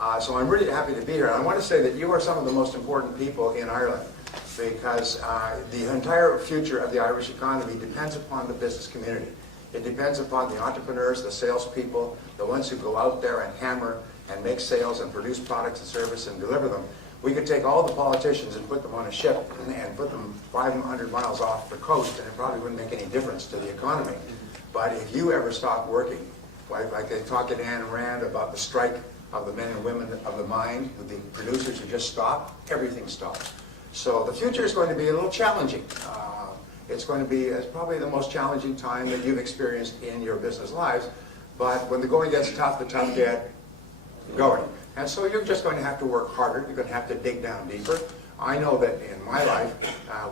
So I'm really happy to be here. And I want to say that you are some of the most important people in Ireland, because the entire future of the Irish economy depends upon the business community. It depends upon the entrepreneurs, the salespeople, the ones who go out there and hammer and make sales and produce products and service and deliver them. We could take all the politicians and put them on a ship and put them 500 miles off the coast, and it probably wouldn't make any difference to the economy. But if you ever stop working, like they talk at Ayn Rand about the strike of the men and women of the mind, the producers who just stop, everything stops. So the future is going to be a little challenging. It's going to be probably the most challenging time that you've experienced in your business lives. But when the going gets tough, the tough get going. And so you're just going to have to work harder. You're going to have to dig down deeper. I know that in my life,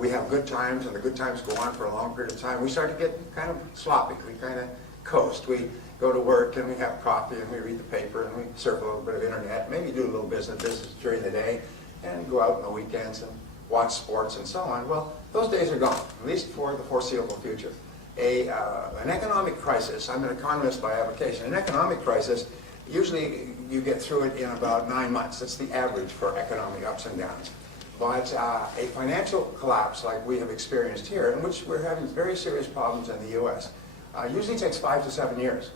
we have good times, and the good times go on for a long period of time. We start to get kind of sloppy. We kind of coast. We go to work, and we have coffee, and we read the paper, and we surf a little bit of internet, maybe do a little business during the day, and go out on the weekends and watch sports and so on. Well, those days are gone, at least for the foreseeable future. An economic crisis, I'm an economist by avocation, an economic crisis, usually you get through it in about 9 months. That's the average for economic ups and downs. But a financial collapse like we have experienced here, in which we're having very serious problems in the U.S., usually takes 5 to 7 years.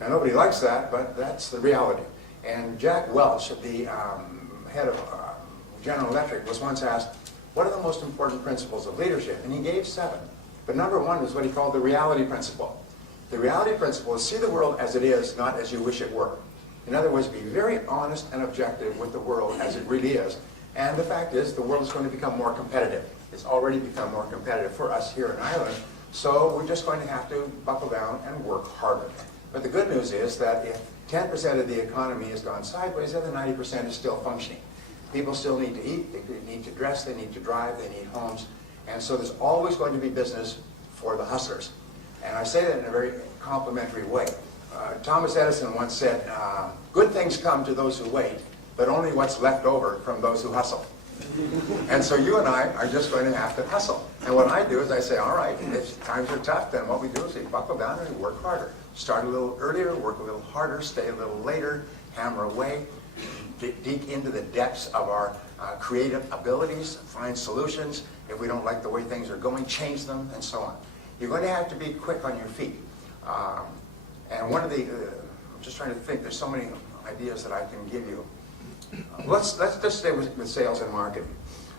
Now, nobody likes that, but that's the reality. And Jack Welch, the head of General Electric, was once asked, what are the most important principles of leadership? And he gave 7. But number 1 is what he called the reality principle. The reality principle is see the world as it is, not as you wish it were. In other words, be very honest and objective with the world as it really is. And the fact is, the world is going to become more competitive. It's already become more competitive for us here in Ireland. So we're just going to have to buckle down and work harder. But the good news is that if 10% of the economy has gone sideways, the other 90% is still functioning. People still need to eat, they need to dress, they need to drive, they need homes. And so there's always going to be business for the hustlers. And I say that in a very complimentary way. Thomas Edison once said, good things come to those who wait, but only what's left over from those who hustle. And so you and I are just going to have to hustle. And what I do is I say, all right, if times are tough, then what we do is we buckle down and we work harder. Start a little earlier, work a little harder, stay a little later, hammer away, dig into the depths of our creative abilities, find solutions. If we don't like the way things are going, change them, and so on. You're going to have to be quick on your feet. And one of the, I'm just trying to think, there's so many ideas that I can give you. Let's just stay with sales and marketing.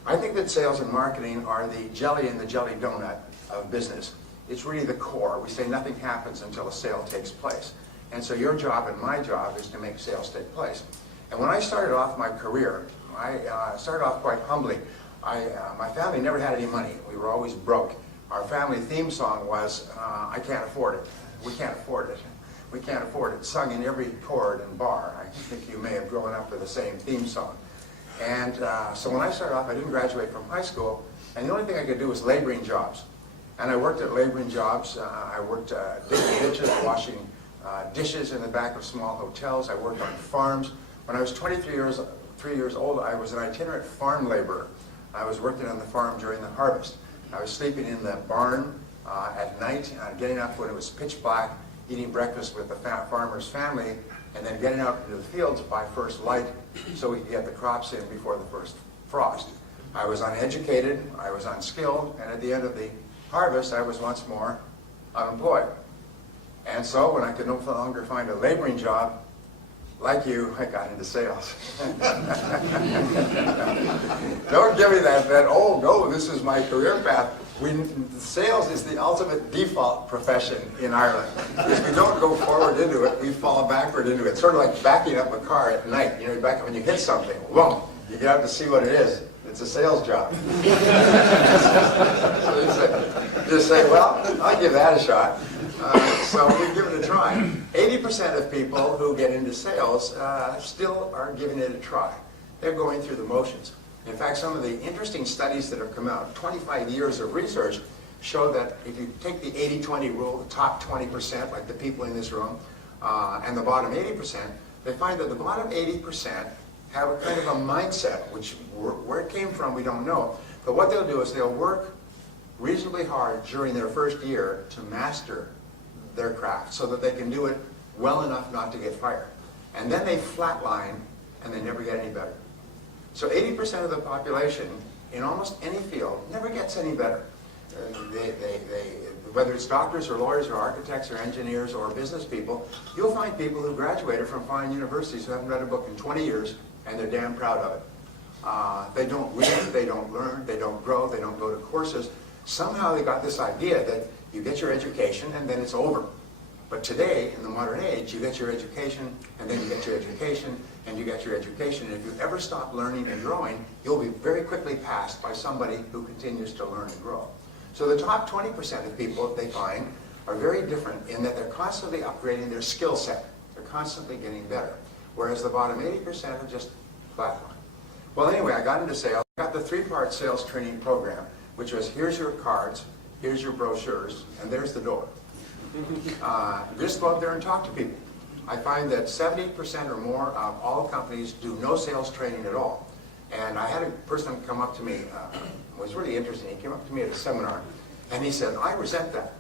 I think that sales and marketing are the jelly in the jelly donut of business. It's really the core. We say nothing happens until a sale takes place. And so your job and my job is to make sales take place. And when I started off my career, I started off quite humbly. My family never had any money. We were always broke. Our family theme song was, I can't afford it. We can't afford it. We can't afford it. Sung in every chord and bar. I think you may have grown up with the same theme song. And so when I started off, I didn't graduate from high school, and the only thing I could do was laboring jobs. And I worked at laboring jobs. I worked digging ditches, washing dishes in the back of small hotels. I worked on farms. When I was 3 years old, I was an itinerant farm laborer. I was working on the farm during the harvest. I was sleeping in the barn at night, getting up when it was pitch black, eating breakfast with the farmer's family, and then getting out into the fields by first light so we could get the crops in before the first frost. I was uneducated, I was unskilled, and at the end of the harvest, I was once more unemployed. And so when I could no longer find a laboring job, like you, I got into sales. Don't give me that, oh no, this is my career path. Sales is the ultimate default profession in Ireland. Because we don't go forward into it, we fall backward into it. Sort of like backing up a car at night. You know, you back up when you hit something, boom, you get out to see what it is. It's a sales job. So you say, well, I'll give that a shot. So we give it a try. 80% of people who get into sales still are giving it a try. They're going through the motions. In fact, some of the interesting studies that have come out, 25 years of research, show that if you take the 80-20 rule, the top 20%, like the people in this room, and the bottom 80%, they find that the bottom 80% have a kind of a mindset, which where it came from, we don't know. But what they'll do is they'll work reasonably hard during their first year to master their craft so that they can do it well enough not to get fired. And then they flatline and they never get any better. So 80% of the population in almost any field never gets any better. Whether it's doctors or lawyers or architects or engineers or business people, you'll find people who graduated from fine universities who haven't read a book in 20 years, and they're damn proud of it. They don't read, they don't learn, they don't grow, they don't go to courses. Somehow they got this idea that you get your education and then it's over. But today, in the modern age, you get your education, and then you get your education, and you get your education. And if you ever stop learning and growing, you'll be very quickly passed by somebody who continues to learn and grow. So the top 20% of people, they find, are very different in that they're constantly upgrading their skill set. They're constantly getting better. Whereas the bottom 80% are just flatline. Well, anyway, I got into sales. I got the 3-part sales training program, which was here's your cards, here's your brochures, and there's the door. Just go out there and talk to people. I find that 70% or more of all companies do no sales training at all. And I had a person come up to me, it was really interesting. He came up to me at a seminar, and he said, I resent that.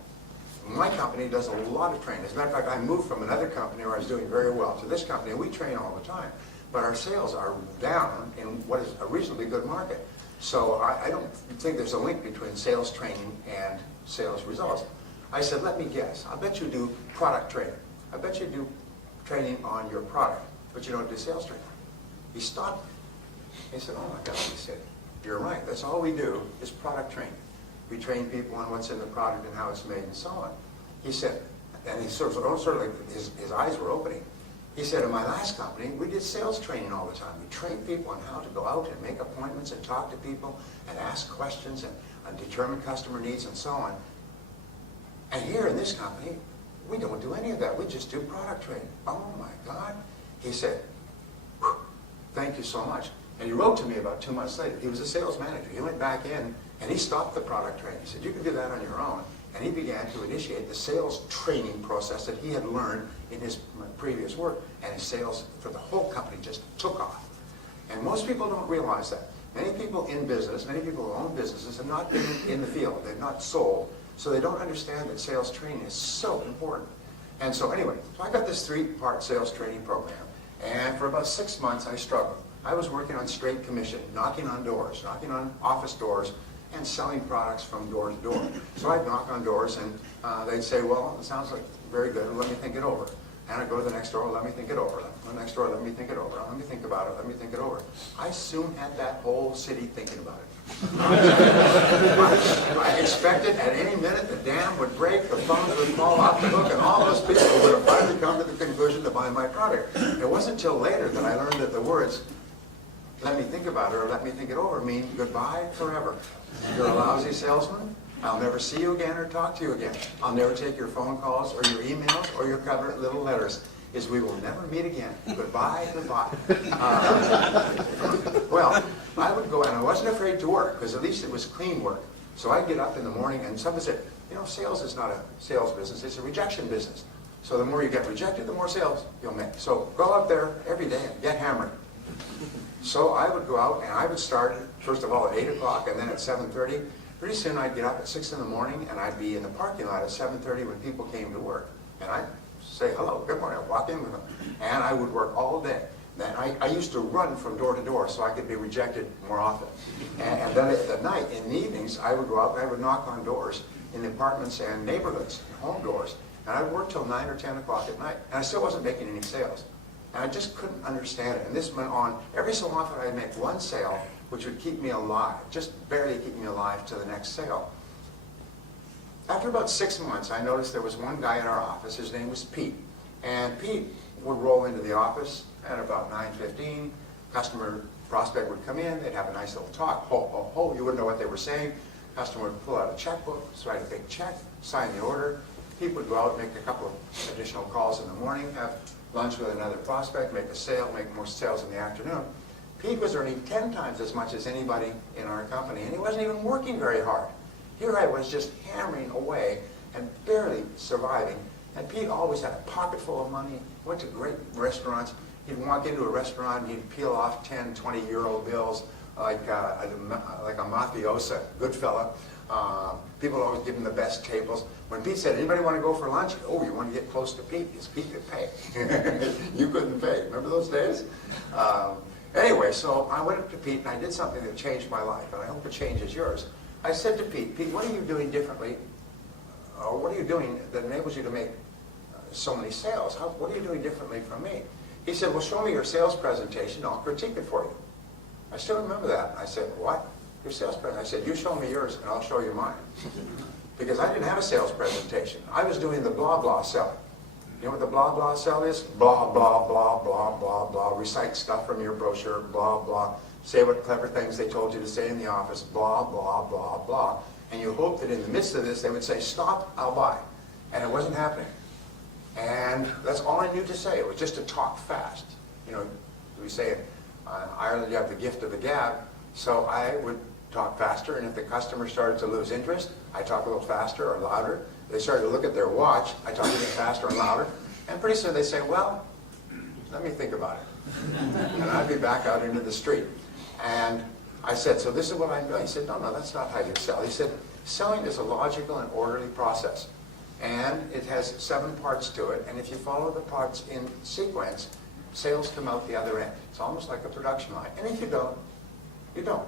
My company does a lot of training. As a matter of fact, I moved from another company where I was doing very well to this company, and we train all the time. But our sales are down in what is a reasonably good market. So I don't think there's a link between sales training and sales results. I said, let me guess. I bet you do product training. I bet you do training on your product, but you don't do sales training. He stopped. He said, oh my God. He said, you're right. That's all we do is product training. We train people on what's in the product and how it's made and so on. He said, and he sort of like his eyes were opening. He said, in my last company, we did sales training all the time. We trained people on how to go out and make appointments and talk to people and ask questions and determine customer needs and so on. And here in this company, we don't do any of that. We just do product training. Oh my God. He said, thank you so much. And he wrote to me about 2 months later. He was a sales manager. He went back in and he stopped the product training. He said, you can do that on your own. And he began to initiate the sales training process that he had learned in his previous work. And his sales for the whole company just took off. And most people don't realize that. Many people in business, many people who own businesses have not been in the field. They've not sold. So they don't understand that sales training is so important. And so anyway, so I got this 3-part sales training program. And for about 6 months, I struggled. I was working on straight commission, knocking on doors, knocking on office doors, and selling products from door to door. So I'd knock on doors, and they'd say, well, it sounds like very good, let me think it over. And I'd go to the next door, let me think it over. The next door, let me think it over. Let me think about it, let me think it over. I soon had that whole city thinking about it. I expected at any minute the dam would break, the phones would fall off the hook, and all those people would have finally come to the conclusion to buy my product. It wasn't until later that I learned that the words, let me think about it or let me think it over, mean goodbye forever. You're a lousy salesman. I'll never see you again or talk to you again. I'll never take your phone calls or your emails or your cover little letters. Is we will never meet again. Goodbye, goodbye. Well, I would go, and I wasn't afraid to work, because at least it was clean work. So I'd get up in the morning, and someone said, you know, sales is not a sales business, it's a rejection business. So the more you get rejected, the more sales you'll make. So go out there every day and get hammered. So I would go out, and I would start, first of all, at 8 o'clock, and then at 7:30. Pretty soon I'd get up at 6 in the morning, and I'd be in the parking lot at 7:30 when people came to work. And I'd say, hello, good morning. I'd walk in with them. And I would work all day. Then I used to run from door to door so I could be rejected more often. And then at night, in the evenings, I would go out and I would knock on doors in apartments and neighborhoods, home doors. And I'd work till 9 or 10 o'clock at night. And I still wasn't making any sales. And I just couldn't understand it. And this went on. Every so often I'd make one sale, which would keep me alive, just barely keep me alive to the next sale. After about 6 months, I noticed there was one guy in our office. His name was Pete. And Pete would roll into the office at about 9:15. Customer prospect would come in. They'd have a nice little talk. Ho, ho, ho. You wouldn't know what they were saying. Customer would pull out a checkbook, write a big check, sign the order. Pete would go out and make a couple of additional calls in the morning, have lunch with another prospect, make a sale, make more sales in the afternoon. Pete was earning 10 times as much as anybody in our company, and he wasn't even working very hard. Here I was just hammering away and barely surviving. And Pete always had a pocket full of money, went to great restaurants. He'd walk into a restaurant and he'd peel off 10, 20 euro bills, like a mafiosa, good fella. People always give him the best tables. When Pete said, anybody want to go for lunch? Oh, you want to get close to Pete? Because Pete could pay. You couldn't pay. Remember those days? Anyway, so I went up to Pete and I did something that changed my life, and I hope it changes yours. I said to Pete, Pete, what are you doing differently? Or what are you doing that enables you to make so many sales? What are you doing differently from me? He said, well, show me your sales presentation. I'll critique it for you. I still remember that. I said, what? Your sales presentation? I said, you show me yours and I'll show you mine. Because I didn't have a sales presentation. I was doing the blah, blah selling. You know what the blah, blah sell is? Blah, blah, blah, blah, blah, blah. Recite stuff from your brochure, blah, blah. Say what clever things they told you to say in the office, blah, blah, blah, blah. And you hope that in the midst of this, they would say, stop, I'll buy. And it wasn't happening. And that's all I knew to say. It was just to talk fast. You know, we say in Ireland, you have the gift of the gab. So I would talk faster, and if the customer started to lose interest, I talk a little faster or louder. They started to look at their watch, I talk a little faster and louder. And pretty soon they say, well, let me think about it. And I'd be back out into the street. And I said, so this is what I'm doing. He said, no, that's not how you sell. He said, selling is a logical and orderly process. And it has 7 parts to it. And if you follow the parts in sequence, sales come out the other end. It's almost like a production line. And if you don't, you don't.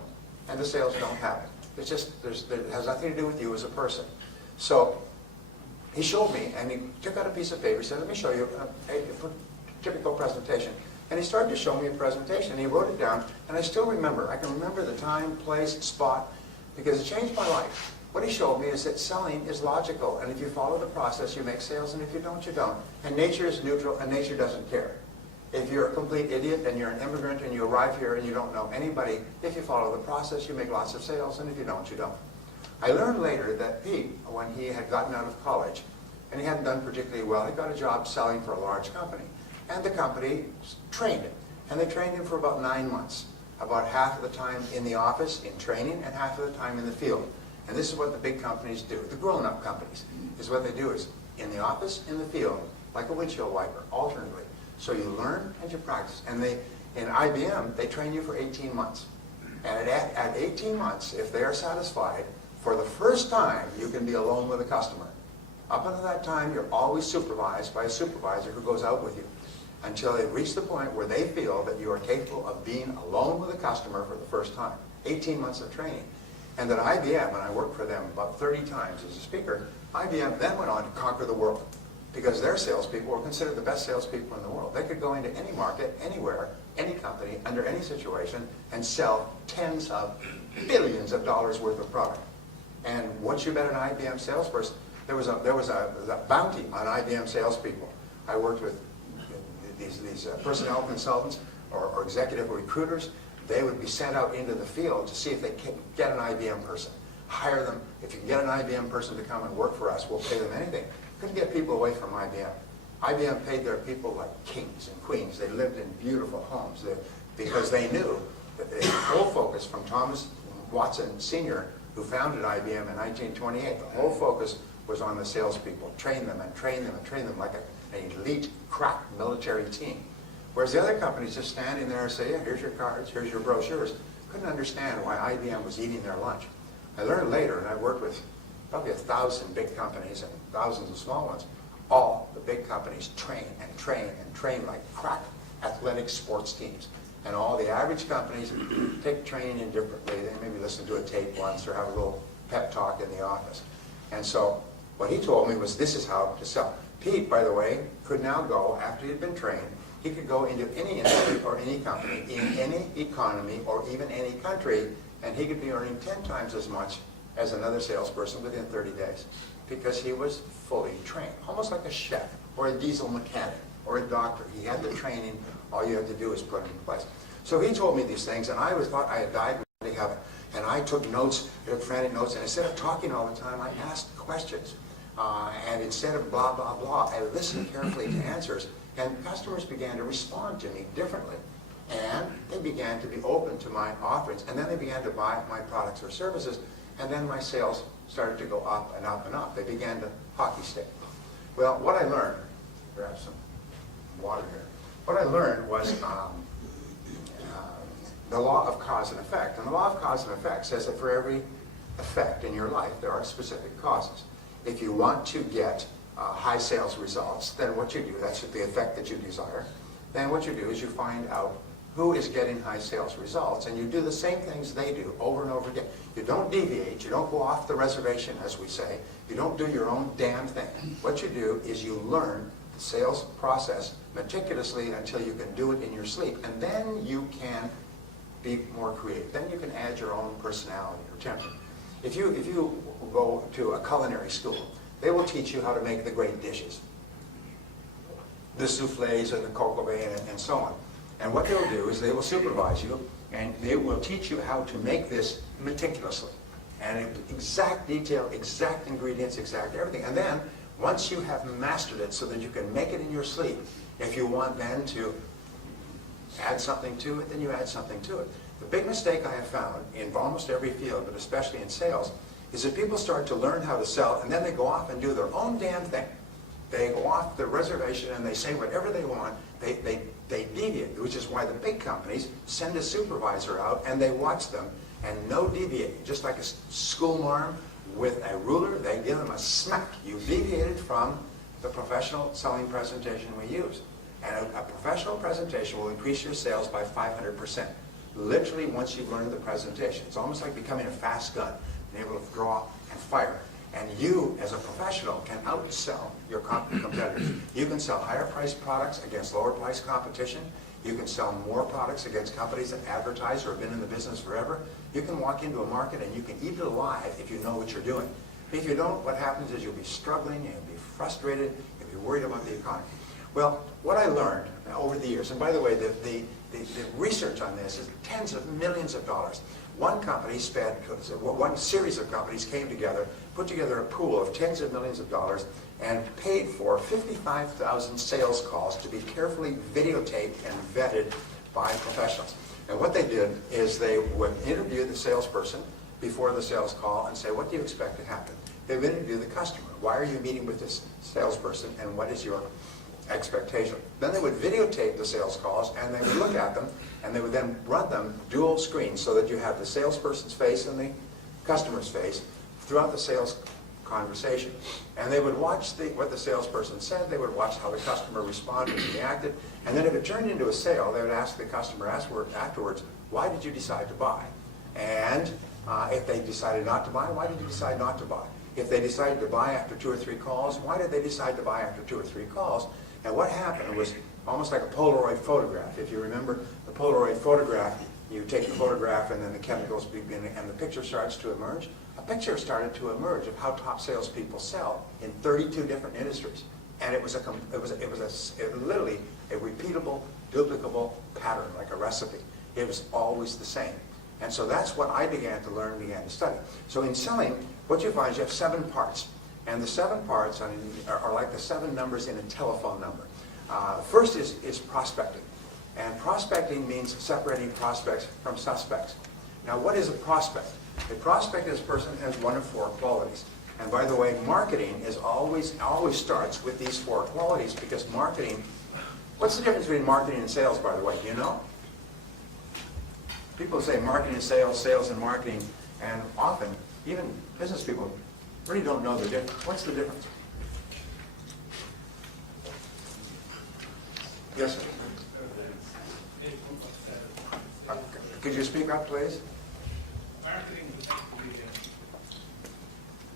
And the sales don't happen. It's just, it has nothing to do with you as a person. So he showed me, and he took out a piece of paper. He said, let me show you a typical presentation. And he started to show me a presentation. And he wrote it down, and I still remember. I can remember the time, place, spot, because it changed my life. What he showed me is that selling is logical, and if you follow the process, you make sales, and if you don't, you don't. And nature is neutral, and nature doesn't care. If you're a complete idiot and you're an immigrant and you arrive here and you don't know anybody, if you follow the process, you make lots of sales, and if you don't, you don't. I learned later that Pete, when he had gotten out of college, and he hadn't done particularly well, he got a job selling for a large company. And the company trained him. And they trained him for about 9 months. About half of the time in the office, in training, and half of the time in the field. And this is what the big companies do. The grown-up companies is what they do is in the office, in the field, like a windshield wiper, alternately. So you learn and you practice. And in IBM, they train you for 18 months. And at 18 months, if they are satisfied, for the first time, you can be alone with a customer. Up until that time, you're always supervised by a supervisor who goes out with you until they reach the point where they feel that you are capable of being alone with a customer for the first time. 18 months of training. And at IBM, and I worked for them about 30 times as a speaker, IBM then went on to conquer the world because their salespeople were considered the best salespeople in the world. They could go into any market, anywhere, any company, under any situation, and sell tens of billions of dollars worth of product. And once you met an IBM salesperson, there was a bounty on IBM salespeople. I worked with these personnel consultants or executive recruiters. They would be sent out into the field to see if they can get an IBM person. Hire them. If you can get an IBM person to come and work for us, we'll pay them anything. Couldn't get people away from IBM. IBM paid their people like kings and queens. They lived in beautiful homes because they knew that the whole focus from Thomas Watson Sr., who founded IBM in 1928, the whole focus was on the salespeople. Train them and train them and train them like an elite, crack military team. Whereas the other companies just standing there and say, yeah, here's your cards, here's your brochures. Couldn't understand why IBM was eating their lunch. I learned later, and I worked with probably 1,000 big companies and thousands of small ones. All the big companies train and train and train like crack athletic sports teams. And all the average companies take training indifferently. They maybe listen to a tape once or have a little pep talk in the office. And so what he told me was this is how to sell. Pete, by the way, could now go, after he had been trained, he could go into any industry or any company, in any economy or even any country, and he could be earning 10 times as much as another salesperson within 30 days because he was fully trained, almost like a chef or a diesel mechanic or a doctor. He had the training. All you had to do is put it in place. So he told me these things, and I always thought I had died with heaven. And I took notes, I took frantic notes, and instead of talking all the time, I asked questions. And instead of blah, blah, blah, I listened carefully to answers, and customers began to respond to me differently. And they began to be open to my offerings, and then they began to buy my products or services, and then my sales started to go up and up and up. They began to hockey stick. Well, what I learned, grab some water here. What I learned was the law of cause and effect. And the law of cause and effect says that for every effect in your life, there are specific causes. If you want to get high sales results, then what you do, that's the effect that you desire, then what you do is you find out who is getting high sales results, and you do the same things they do over and over again. You don't deviate, you don't go off the reservation, as we say, you don't do your own damn thing. What you do is you learn the sales process meticulously until you can do it in your sleep, and then you can be more creative. Then you can add your own personality or temper. If you go to a culinary school, they will teach you how to make the great dishes, the soufflés and the coq au vin and so on. And what they'll do is they will supervise you, and they will teach you how to make this meticulously. And in exact detail, exact ingredients, exact everything. And then, once you have mastered it so that you can make it in your sleep, if you want then to add something to it, then you add something to it. The big mistake I have found in almost every field, but especially in sales, is that people start to learn how to sell, and then they go off and do their own damn thing. They go off the reservation and they say whatever they want. They deviate, which is why the big companies send a supervisor out and they watch them, and no deviating. Just like a school marm with a ruler, they give them a smack. You deviated from the professional selling presentation we use. And a professional presentation will increase your sales by 500%. Literally, once you've learned the presentation. It's almost like becoming a fast gun, being able to draw and fire. And you, as a professional, can outsell your competitors. You can sell higher priced products against lower priced competition. You can sell more products against companies that advertise or have been in the business forever. You can walk into a market and you can eat it alive if you know what you're doing. If you don't, what happens is you'll be struggling, you'll be frustrated, you'll be worried about the economy. Well, what I learned over the years, and by the way, the research on this is tens of millions of dollars. One series of companies came together, put together a pool of tens of millions of dollars, and paid for 55,000 sales calls to be carefully videotaped and vetted by professionals. And what they did is they would interview the salesperson before the sales call and say, what do you expect to happen? They would interview the customer. Why are you meeting with this salesperson, and what is your expectation? Then they would videotape the sales calls, and they would look at them, and they would then run them dual screen so that you have the salesperson's face and the customer's face throughout the sales conversation. And they would watch what the salesperson said, they would watch how the customer responded and reacted, and then if it turned into a sale, they would ask the customer afterwards, why did you decide to buy? And if they decided not to buy, why did you decide not to buy? If they decided to buy after 2 or 3 calls, why did they decide to buy after 2 or 3 calls? And what happened was almost like a Polaroid photograph. If you remember the Polaroid photograph, you take the photograph and then the chemicals begin and the picture starts to emerge. A picture started to emerge of how top salespeople sell in 32 different industries. And it was literally a repeatable, duplicable pattern, like a recipe. It was always the same. And so that's what I began to learn, began to study. So in selling, what you find is you have 7 parts. And the 7 parts are like the 7 numbers in a telephone number. First is prospecting. And prospecting means separating prospects from suspects. Now, what is a prospect? A prospect is a person who has 1 of 4 qualities. And by the way, marketing is always starts with these 4 qualities, because marketing, what's the difference between marketing and sales, by the way? Do you know? People say marketing and sales, sales and marketing, and often, even business people really don't know the difference. What's the difference? Yes, sir. Could you speak up, please? Marketing is basically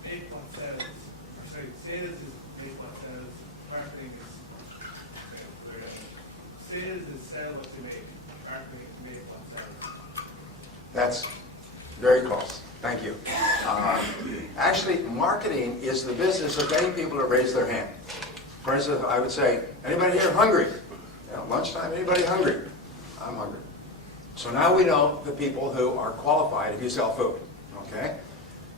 make what sells. Sorry, sales is make what sells. Marketing is sales is sell what you make. Marketing is make what sells. That's very close. Thank you. Actually, marketing is the business of getting people to raise their hand. For instance, I would say, anybody here hungry? Lunchtime, anybody hungry? I'm hungry. So now we know the people who are qualified if you sell food. Okay?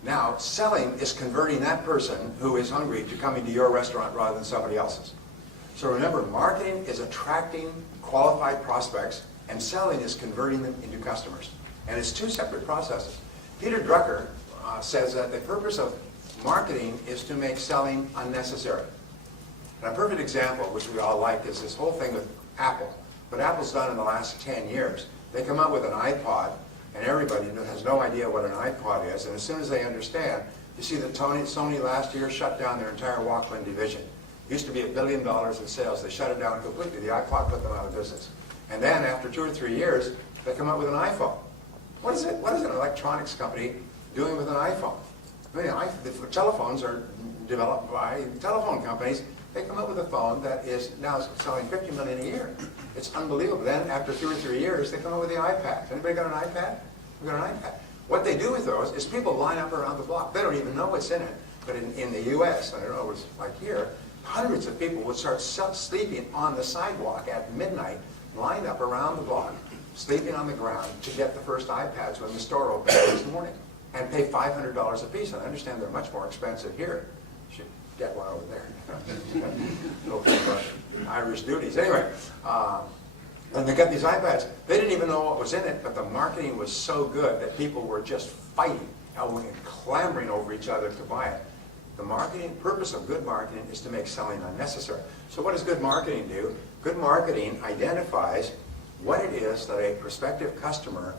Now, selling is converting that person who is hungry to coming to your restaurant rather than somebody else's. So remember, marketing is attracting qualified prospects, and selling is converting them into customers. And it's 2 separate processes. Peter Drucker says that the purpose of marketing is to make selling unnecessary. And a perfect example, which we all like, is this whole thing with Apple. What Apple's done in the last 10 years They come out with an iPod, and everybody has no idea what an iPod is, and as soon as they understand, you see that Sony last year shut down their entire Walkman division. It used to be $1 billion in sales. They shut it down completely. The iPod put them out of business. And then after 2 or 3 years, they come out with an iPhone. What is an electronics company doing with an iPhone? I mean, the telephones are developed by telephone companies. They come up with a phone that is now selling $50 million a year. It's unbelievable. Then after 2 or 3 years, they come up with the iPad. Anybody got an iPad? We've got an iPad. What they do with those is people line up around the block. They don't even know what's in it. But in the U.S., I don't know, it was like here, hundreds of people would start sleeping on the sidewalk at midnight, lined up around the block, sleeping on the ground to get the first iPads when the store opened this morning, and pay $500 a piece. And I understand they're much more expensive here. You should get one over there. No Irish duties. Anyway, when they got these iPads, they didn't even know what was in it, but the marketing was so good that people were just fighting and clamoring over each other to buy it. The purpose of good marketing is to make selling unnecessary. So what does good marketing do? Good marketing identifies what it is that a prospective customer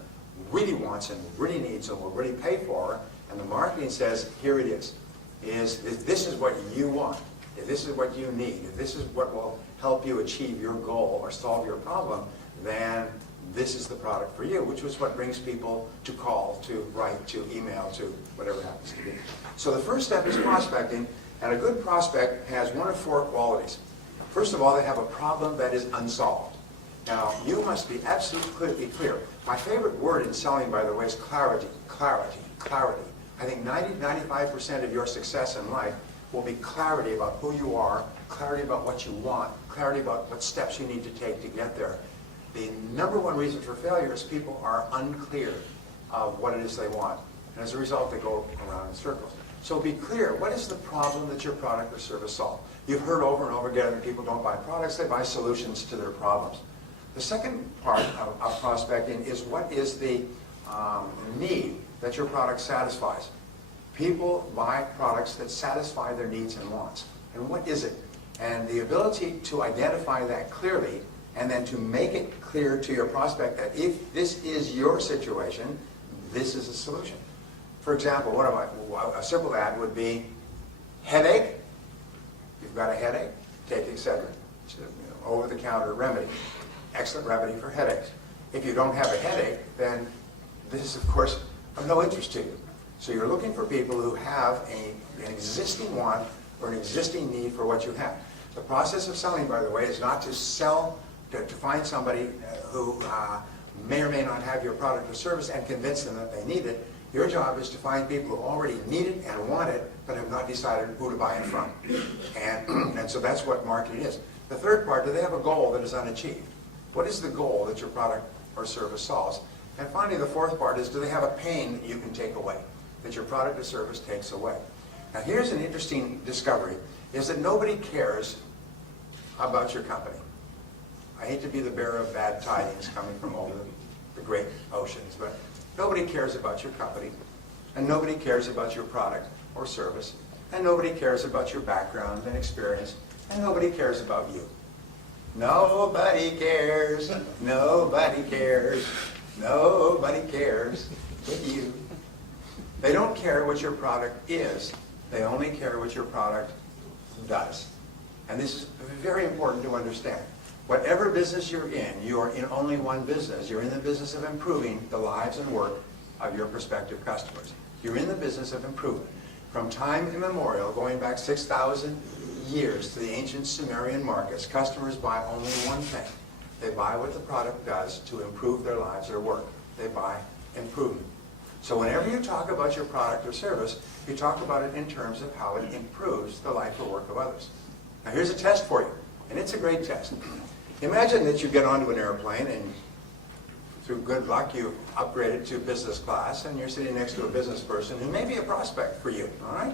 really wants and really needs and will really pay for, and the marketing says, here it is. If this is what you want, if this is what you need, if this is what will help you achieve your goal or solve your problem, then this is the product for you, which was what brings people to call, to write, to email, to whatever it happens to be. So the first step is prospecting, and a good prospect has one of 4 qualities. First of all, they have a problem that is unsolved. Now, you must be absolutely clear. My favorite word in selling, by the way, is clarity. Clarity. Clarity. I think 90-95% of your success in life will be clarity about who you are, clarity about what you want, clarity about what steps you need to take to get there. The number one reason for failure is people are unclear of what it is they want. And as a result, they go around in circles. So be clear. What is the problem that your product or service solves? You've heard over and over again that people don't buy products, they buy solutions to their problems. The second part of prospecting is what is the need that your product satisfies. People buy products that satisfy their needs and wants. And what is it? And the ability to identify that clearly and then to make it clear to your prospect that if this is your situation, this is a solution. For example, a simple ad would be, headache, you've got a headache, take Excedrin. It's an over-the-counter remedy. Excellent remedy for headaches. If you don't have a headache, then this is, of course, of no interest to you. So you're looking for people who have an existing want or an existing need for what you have. The process of selling, by the way, is not to sell, to find somebody who may or may not have your product or service and convince them that they need it. Your job is to find people who already need it and want it, but have not decided who to buy it from. And so that's what marketing is. The third part, do they have a goal that is unachieved? What is the goal that your product or service solves? And finally, the fourth part is, do they have a pain that you can take away, that your product or service takes away? Now here's an interesting discovery, is that nobody cares about your company. I hate to be the bearer of bad tidings coming from over the great oceans, but nobody cares about your company, and nobody cares about your product or service, and nobody cares about your background and experience, and nobody cares about you. Nobody cares, nobody cares, nobody cares but you. They don't care what your product is, they only care what your product does. And this is very important to understand. Whatever business you're in, you are in only one business. You're in the business of improving the lives and work of your prospective customers. You're in the business of improvement. From time immemorial, going back 6,000 years to the ancient Sumerian markets, customers buy only one thing. They buy what the product does to improve their lives or work. They buy improvement. So whenever you talk about your product or service, you talk about it in terms of how it improves the life or work of others. Now here's a test for you, and it's a great test. Imagine that you get onto an airplane and through good luck you upgraded to business class and you're sitting next to a business person who may be a prospect for you, all right?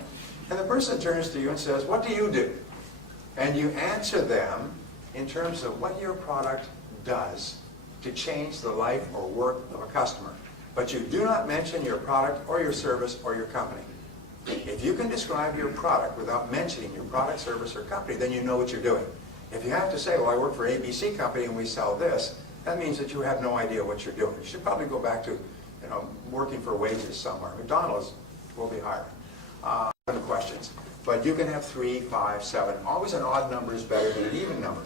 And the person turns to you and says, what do you do? And you answer them in terms of what your product does to change the life or work of a customer. But you do not mention your product or your service or your company. If you can describe your product without mentioning your product, service, or company, then you know what you're doing. If you have to say, well, I work for ABC Company and we sell this, that means that you have no idea what you're doing. You should probably go back to, working for wages somewhere. McDonald's will be hiring. 7 questions. But you can have 3, 5, 7. Always an odd number is better than an even number.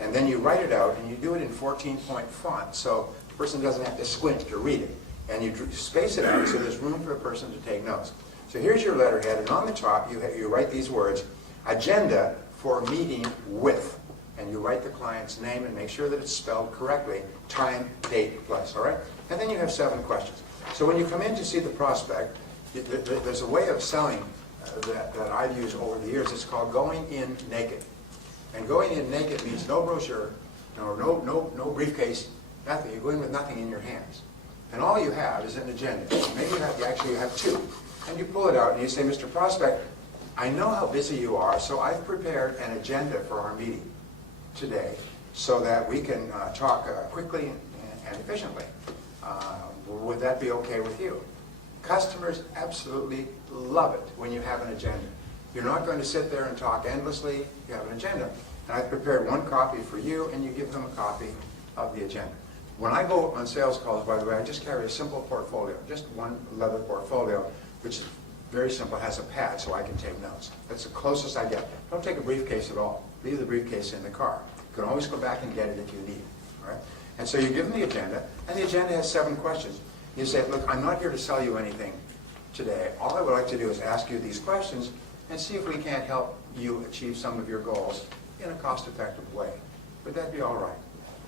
And then you write it out, and you do it in 14-point font, so the person doesn't have to squint to read it. And you space it out so there's room for a person to take notes. So here's your letterhead, and on the top you write these words, agenda for meeting with. And you write the client's name and make sure that it's spelled correctly, time, date, place, all right? And then you have 7 questions. So when you come in to see the prospect, there's a way of selling that I've used over the years. It's called going in naked. And going in naked means no brochure, no briefcase, nothing. You go in with nothing in your hands. And all you have is an agenda. Maybe you have 2. And you pull it out and you say, Mr. Prospect, I know how busy you are, so I've prepared an agenda for our meeting today so that we can talk quickly and efficiently. Would that be okay with you? Customers absolutely love it when you have an agenda. You're not going to sit there and talk endlessly. You have an agenda. And I've prepared 1 copy for you, and you give them a copy of the agenda. When I go on sales calls, by the way, I just carry a simple portfolio, just 1 leather portfolio, which is very simple, has a pad so I can take notes. That's the closest I get. Don't take a briefcase at all. Leave the briefcase in the car. You can always go back and get it if you need it. All right? And so you give them the agenda, and the agenda has 7 questions. You say, look, I'm not here to sell you anything today. All I would like to do is ask you these questions and see if we can't help you achieve some of your goals in a cost-effective way. Would that be all right?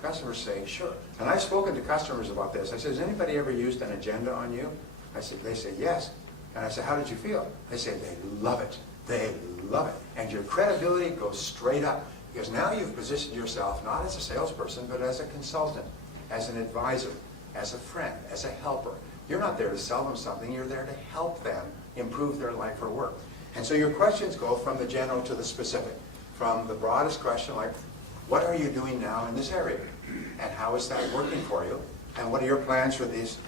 Customers say, sure. And I've spoken to customers about this. I said, has anybody ever used an agenda on you? They say, yes. And I said, how did you feel? They say, they love it. They love it. And your credibility goes straight up. Because now you've positioned yourself not as a salesperson, but as a consultant, as an advisor, as a friend, as a helper. You're not there to sell them something. You're there to help them improve their life or work. And so your questions go from the general to the specific. From the broadest question, like, what are you doing now in this area? And how is that working for you? And what are your plans for these,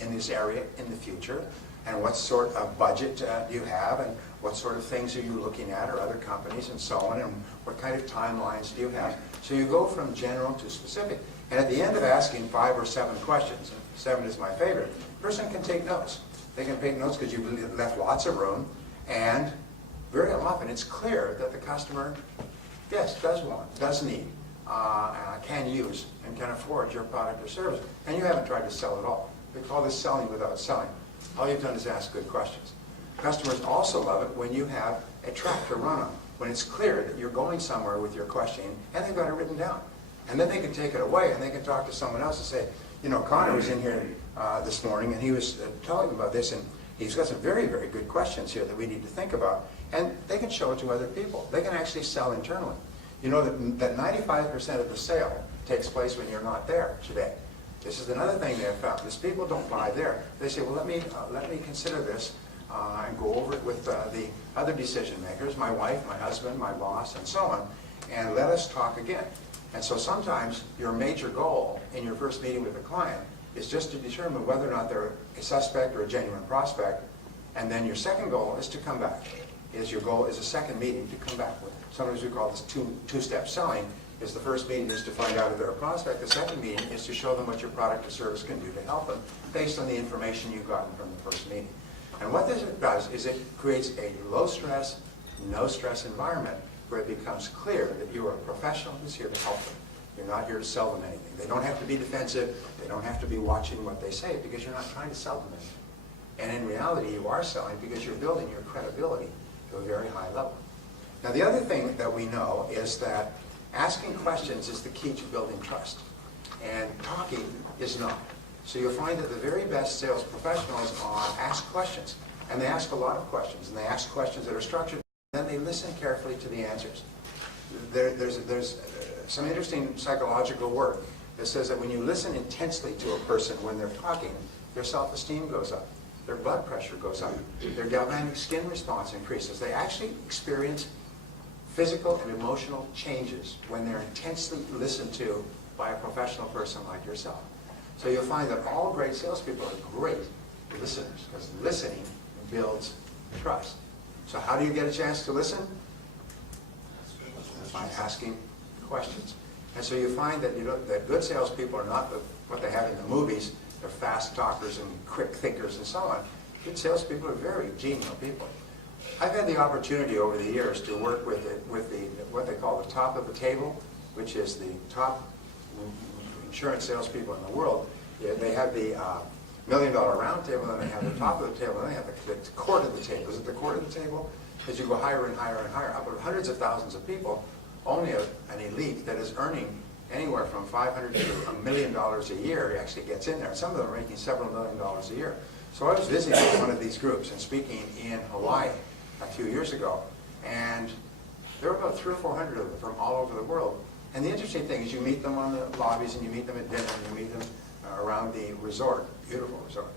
in this area in the future? And what sort of budget do you have? And what sort of things are you looking at, or other companies, and so on? And what kind of timelines do you have? So you go from general to specific. And at the end of asking 5 or 7 questions, and 7 is my favorite, the person can take notes. They can take notes because you've left lots of room. And very often it's clear that the customer, yes, does need, can use, and can afford your product or service. And you haven't tried to sell at all. We call this selling without selling. All you've done is ask good questions. Customers also love it when you have a track to run on, when it's clear that you're going somewhere with your questioning and they've got it written down. And then they can take it away and they can talk to someone else and say, Connor was in here this morning and he was telling about this, and he's got some very, very good questions here that we need to think about. And they can show it to other people. They can actually sell internally. You know that 95% of the sale takes place when you're not there today. This is another thing they have found, is people don't buy there. They say, well, let me consider this and go over it with the other decision makers, my wife, my husband, my boss, and so on, and let us talk again. And so sometimes your major goal in your first meeting with a client is just to determine whether or not they're a suspect or a genuine prospect, and then your second goal is to come back. Your goal is a second meeting to come back with. Sometimes we call this two-step selling. Is the first meeting is to find out if they're a prospect. The second meeting is to show them what your product or service can do to help them based on the information you've gotten from the first meeting. And what this does is it creates a low-stress, no-stress environment where it becomes clear that you are a professional who's here to help them. You're not here to sell them anything. They don't have to be defensive. They don't have to be watching what they say because you're not trying to sell them anything. And in reality, you are selling because you're building your credibility to a very high level. Now, the other thing that we know is that asking questions is the key to building trust, and talking is not. So you'll find that the very best sales professionals ask questions, and they ask a lot of questions, and they ask questions that are structured, and then they listen carefully to the answers. There's some interesting psychological work that says that when you listen intensely to a person when they're talking, their self-esteem goes up, their blood pressure goes up, their galvanic skin response increases. They actually experience physical and emotional changes when they're intensely listened to by a professional person like yourself. So you'll find that all great salespeople are great listeners, because listening builds trust. So how do you get a chance to listen? By asking questions. And so you find that that good salespeople are not what they have in the movies. They're fast talkers and quick thinkers and so on. Good salespeople are very genial people. I've had the opportunity over the years to work with what they call the top of the table, which is the top insurance salespeople in the world. Yeah, they have the $1 million round table, and they have the top of the table, and they have the court of the table. Is it the court of the table? As you go higher and higher and higher, up to hundreds of thousands of people, only an elite that is earning anywhere from $500 to $1 million a year actually gets in there. Some of them are making several $1 million a year. So I was visiting one of these groups and speaking in Hawaii a few years ago, and there were about 300 or 400 of them from all over the world. And the interesting thing is you meet them on the lobbies, and you meet them at dinner, and you meet them around the resort, beautiful resort.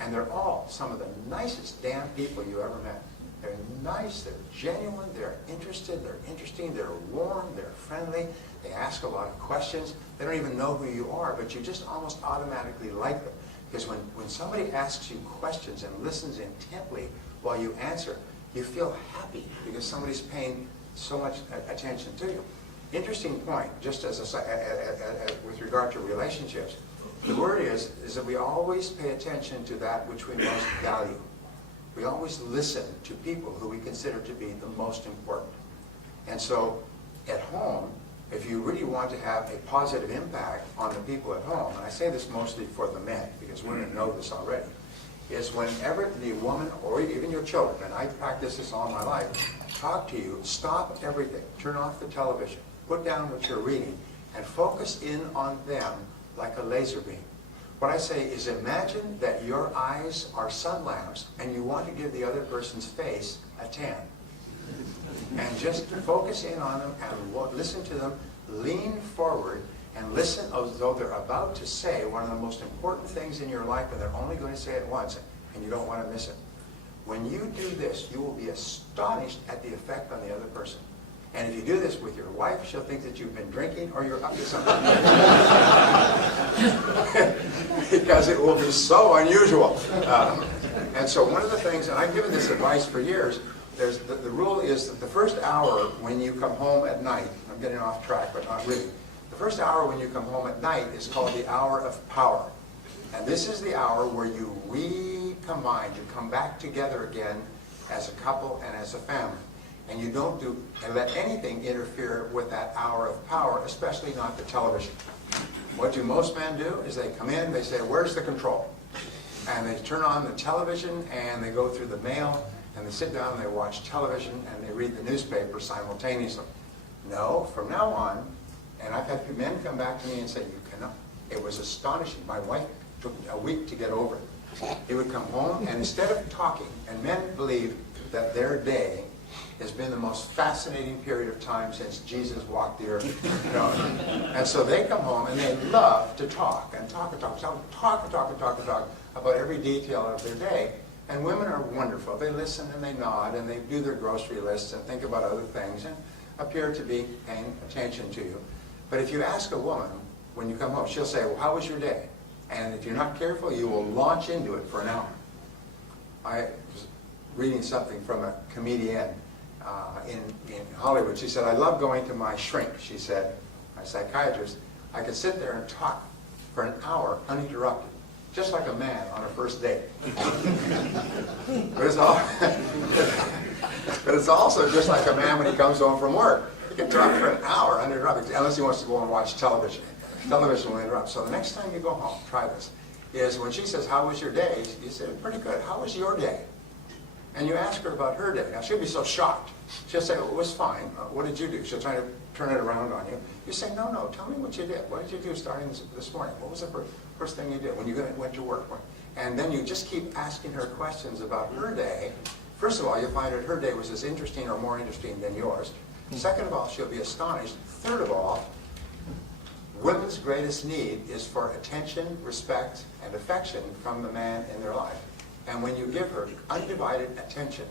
And they're all some of the nicest damn people you ever met. They're nice, they're genuine, they're interested, they're interesting, they're warm, they're friendly, they ask a lot of questions. They don't even know who you are, but you just almost automatically like them. Because when somebody asks you questions and listens intently while you answer, you feel happy because somebody's paying so much attention to you. Interesting point, just as with regard to relationships, the word is that we always pay attention to that which we most value. We always listen to people who we consider to be the most important. And so at home, if you really want to have a positive impact on the people at home, and I say this mostly for the men, because women know this already, is whenever the woman or even your children, and I practice this all my life, talk to you, stop everything, turn off the television, put down what you're reading, and focus in on them like a laser beam. What I say is imagine that your eyes are sun lamps and you want to give the other person's face a tan. And just focus in on them and listen to them, lean forward, and listen as though they're about to say one of the most important things in your life, and they're only going to say it once, and you don't want to miss it. When you do this, you will be astonished at the effect on the other person. And if you do this with your wife, she'll think that you've been drinking or you're up to something. Because it will be so unusual. And so one of the things, and I've given this advice for years, the rule is that the first hour when you come home at night, I'm getting off track, but not really. The first hour when you come home at night is called the hour of power. And this is the hour where you recombine, you come back together again as a couple and as a family. And you don't let anything interfere with that hour of power, especially not the television. What do most men do is they come in, they say, where's the control? And they turn on the television and they go through the mail and they sit down and they watch television and they read the newspaper simultaneously. No, from now on, and I've had men come back to me and say, you cannot. It was astonishing. My wife took a week to get over it. He would come home and instead of talking, and men believe that their day has been the most fascinating period of time since Jesus walked the earth. You know? And so they come home and they love to talk and talk about every detail of their day. And women are wonderful. They listen and they nod and they do their grocery lists and think about other things and appear to be paying attention to you. But if you ask a woman when you come home, she'll say, well, how was your day? And if you're not careful, you will launch into it for an hour. I was reading something from a comedian in Hollywood. She said, I love going to my shrink, she said, my psychiatrist. I could sit there and talk for an hour uninterrupted, just like a man on a first date. But it's also just like a man when he comes home from work. He can talk for an hour uninterrupted, unless he wants to go and watch television. Television will interrupt. So the next time you go home, try this, is when she says, how was your day? You say, pretty good. How was your day? And you ask her about her day. Now, she'll be so shocked. She'll say, well, it was fine. What did you do? She'll try to turn it around on you. You say, no, tell me what you did. What did you do starting this morning? What was the first thing you did when you went to work? And then you just keep asking her questions about her day. First of all, you'll find that her day was as interesting or more interesting than yours. Second of all, she'll be astonished. Third of all, women's greatest need is for attention, respect, and affection from the man in their life. And when you give her undivided attention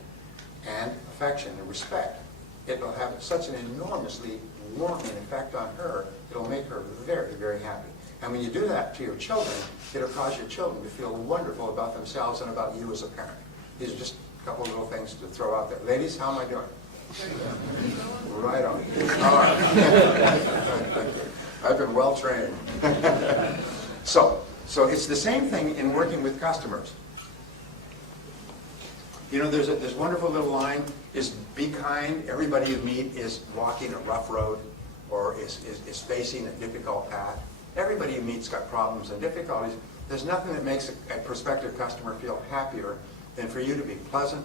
and affection and respect, it will have such an enormously warming effect on her, it'll make her very, very happy. And when you do that to your children, it'll cause your children to feel wonderful about themselves and about you as a parent. These are just a couple of little things to throw out there. Ladies, how am I doing? Right on. All right. I've been well trained. So it's the same thing in working with customers. You know, there's this wonderful little line, is be kind. Everybody you meet is walking a rough road or is facing a difficult path. Everybody you meet's got problems and difficulties. There's nothing that makes a prospective customer feel happier than for you to be pleasant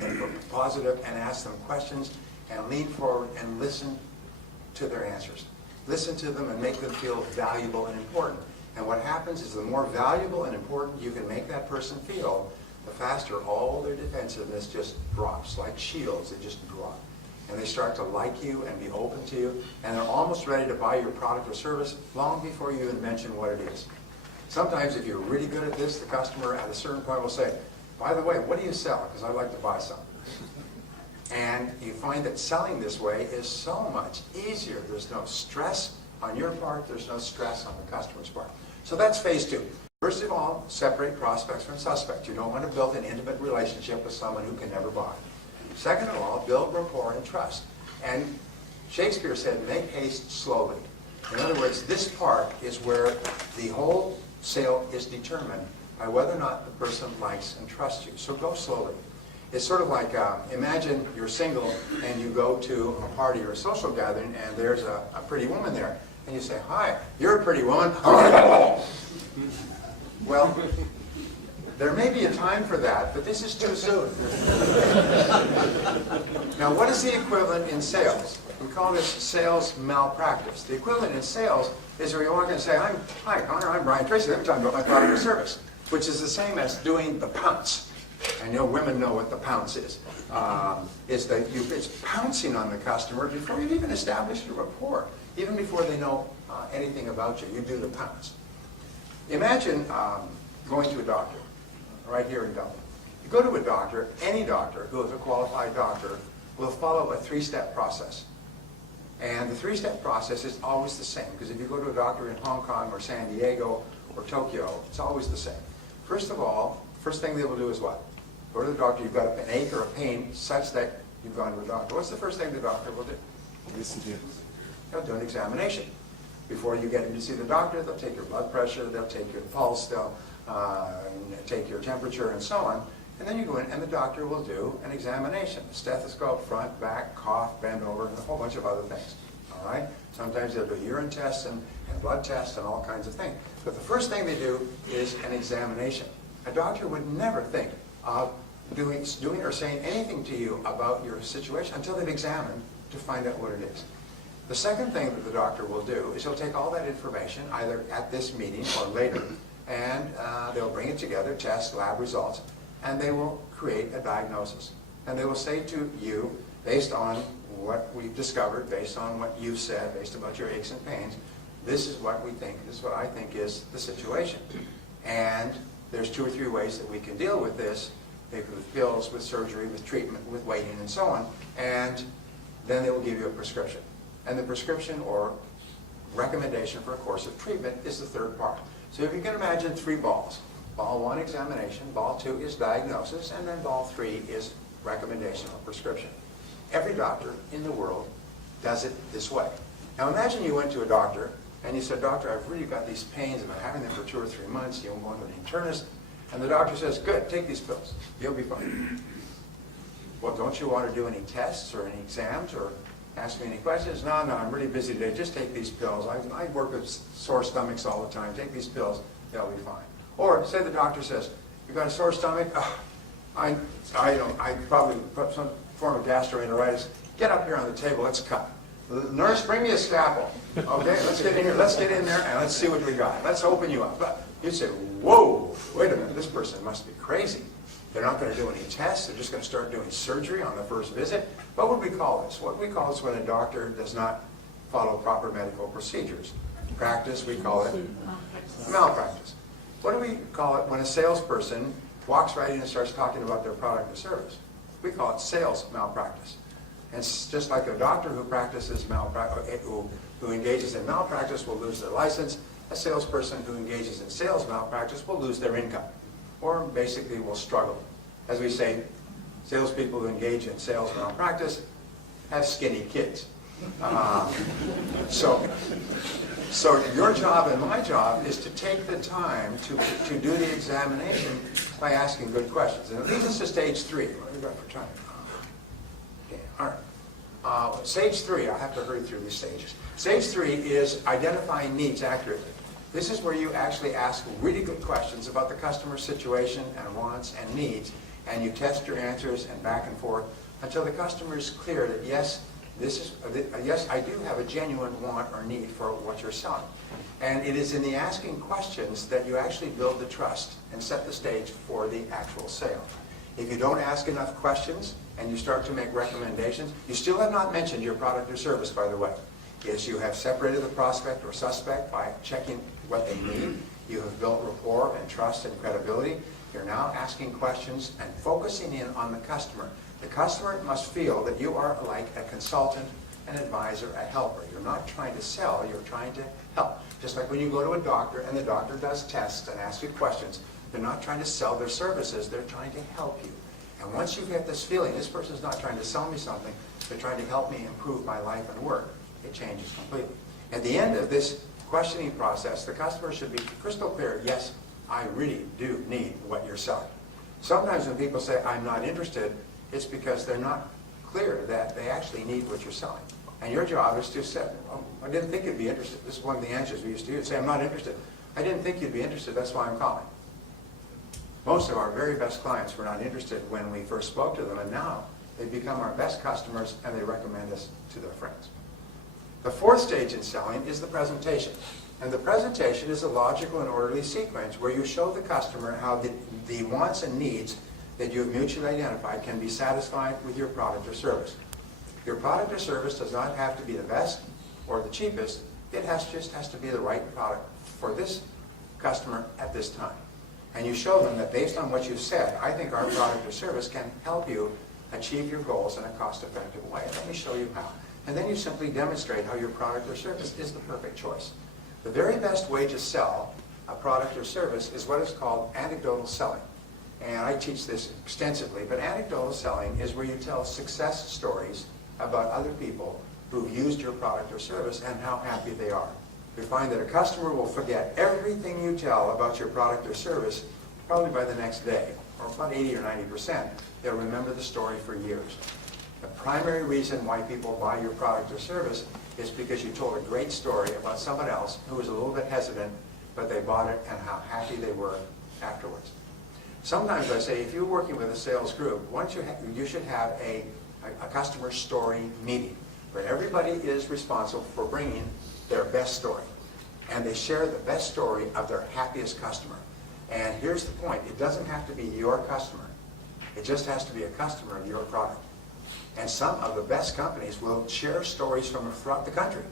and positive and ask them questions and lean forward and listen to their answers. Listen to them and make them feel valuable and important. And what happens is the more valuable and important you can make that person feel, the faster all their defensiveness just drops. Like shields, they just drop. And they start to like you and be open to you, and they're almost ready to buy your product or service long before you even mention what it is. Sometimes if you're really good at this, the customer at a certain point will say, by the way, what do you sell? Because I'd like to buy some. And you find that selling this way is so much easier. There's no stress on your part. There's no stress on the customer's part. So that's phase two. First of all, separate prospects from suspects. You don't want to build an intimate relationship with someone who can never buy. Second of all, build rapport and trust. And Shakespeare said, make haste slowly. In other words, this part is where the whole sale is determined by whether or not the person likes and trusts you. So go slowly. It's sort of like, imagine you're single and you go to a party or a social gathering and there's a pretty woman there. And you say, hi, you're a pretty woman. Well, there may be a time for that, but this is too soon. Now, what is the equivalent in sales? We call this sales malpractice. The equivalent in sales is where you walk in and say, hi, Connor, I'm Brian Tracy. I'm talking about my product or service, which is the same as doing the pounce. I know women know what the pounce is. It's pouncing on the customer before you've even established a rapport, even before they know anything about you. You do the pounce. Imagine going to a doctor right here in Dublin. You go to a doctor, any doctor who is a qualified doctor will follow a three-step process. And the three-step process is always the same, because if you go to a doctor in Hong Kong or San Diego or Tokyo, it's always the same. First of all, first thing they will do is what? Go to the doctor, you've got an ache or a pain such that you've gone to a doctor. What's the first thing the doctor will do? Listen to you. They'll do an examination. Before you get in to see the doctor, they'll take your blood pressure, they'll take your pulse, they'll take your temperature and so on. And then you go in and the doctor will do an examination. Stethoscope, front, back, cough, bend over, and a whole bunch of other things. All right? Sometimes they'll do urine tests and blood tests and all kinds of things. But the first thing they do is an examination. A doctor would never think of doing or saying anything to you about your situation until they've examined to find out what it is. The second thing that the doctor will do is he'll take all that information, either at this meeting or later, and they'll bring it together, test, lab results, and they will create a diagnosis. And they will say to you, based on what we've discovered, based on what you've said, based on your aches and pains, this is what we think, this is what I think is the situation. And there's 2 or 3 ways that we can deal with this, maybe with pills, with surgery, with treatment, with waiting, and so on. And then they will give you a prescription. And the prescription or recommendation for a course of treatment is the third part. So if you can imagine 3 balls. Ball 1, examination. Ball 2 is diagnosis. And then ball 3 is recommendation or prescription. Every doctor in the world does it this way. Now imagine you went to a doctor and you said, doctor, I've really got these pains. I've been having them for 2 or 3 months. I'm going to an internist. And the doctor says, good, take these pills. You'll be fine. Well, don't you want to do any tests or any exams or ask me any questions? No, I'm really busy today. Just take these pills. I work with sore stomachs all the time. Take these pills. They'll be fine. Or say the doctor says, you've got a sore stomach? Oh, I probably put some form of gastroenteritis. Get up here on the table. Let's cut. Nurse, bring me a scalpel. Okay, let's get in here. Let's get in there and let's see what we got. Let's open you up. But you'd say, whoa, wait a minute. This person must be crazy. They're not going to do any tests. They're just going to start doing surgery on the first visit. What would we call this? What we call this when a doctor does not follow proper medical procedures. In practice, we call it malpractice. What do we call it when a salesperson walks right in and starts talking about their product or service? We call it sales malpractice. And it's just like a doctor who practices malpractice, who engages in malpractice will lose their license. A salesperson who engages in sales malpractice will lose their income, or basically will struggle. As we say, salespeople who engage in sales malpractice have skinny kids. So your job and my job is to take the time to do the examination by asking good questions. And it leads us to stage 3. What have we got for time? Okay, all right. Stage 3, I have to hurry through these stages. Stage 3 is identifying needs accurately. This is where you actually ask really good questions about the customer's situation and wants and needs, and you test your answers and back and forth until the customer is clear that yes, yes, I do have a genuine want or need for what you're selling. And it is in the asking questions that you actually build the trust and set the stage for the actual sale. If you don't ask enough questions and you start to make recommendations, you still have not mentioned your product or service, by the way. Yes, you have separated the prospect or suspect by checking what they need. You have built rapport and trust and credibility. You're now asking questions and focusing in on the customer. The customer must feel that you are like a consultant, an advisor, a helper. You're not trying to sell, you're trying to help. Just like when you go to a doctor and the doctor does tests and asks you questions, they're not trying to sell their services, they're trying to help you. And once you get this feeling, this person's not trying to sell me something, they're trying to help me improve my life and work, it changes completely. At the end of this questioning process, the customer should be crystal clear, yes, I really do need what you're selling. Sometimes when people say, I'm not interested, it's because they're not clear that they actually need what you're selling. And your job is to say, oh, I didn't think you'd be interested. This is one of the answers we used to use. Say, I'm not interested. I didn't think you'd be interested, that's why I'm calling. Most of our very best clients were not interested when we first spoke to them, and now they've become our best customers and they recommend us to their friends. The fourth stage in selling is the presentation. And the presentation is a logical and orderly sequence where you show the customer how the wants and needs that you have mutually identified can be satisfied with your product or service. Your product or service does not have to be the best or the cheapest. It just has to be the right product for this customer at this time. And you show them that based on what you've said, I think our product or service can help you achieve your goals in a cost-effective way. Let me show you how. And then you simply demonstrate how your product or service is the perfect choice. The very best way to sell a product or service is what is called anecdotal selling. And I teach this extensively, but anecdotal selling is where you tell success stories about other people who've used your product or service and how happy they are. You find that a customer will forget everything you tell about your product or service probably by the next day, or about 80 or 90%. They'll remember the story for years. The primary reason why people buy your product or service is because you told a great story about someone else who was a little bit hesitant, but they bought it and how happy they were afterwards. Sometimes I say, if you're working with a sales group, you should have a customer story meeting where everybody is responsible for bringing their best story. And they share the best story of their happiest customer. And here's the point, it doesn't have to be your customer. It just has to be a customer of your product. And some of the best companies will share stories from throughout the country.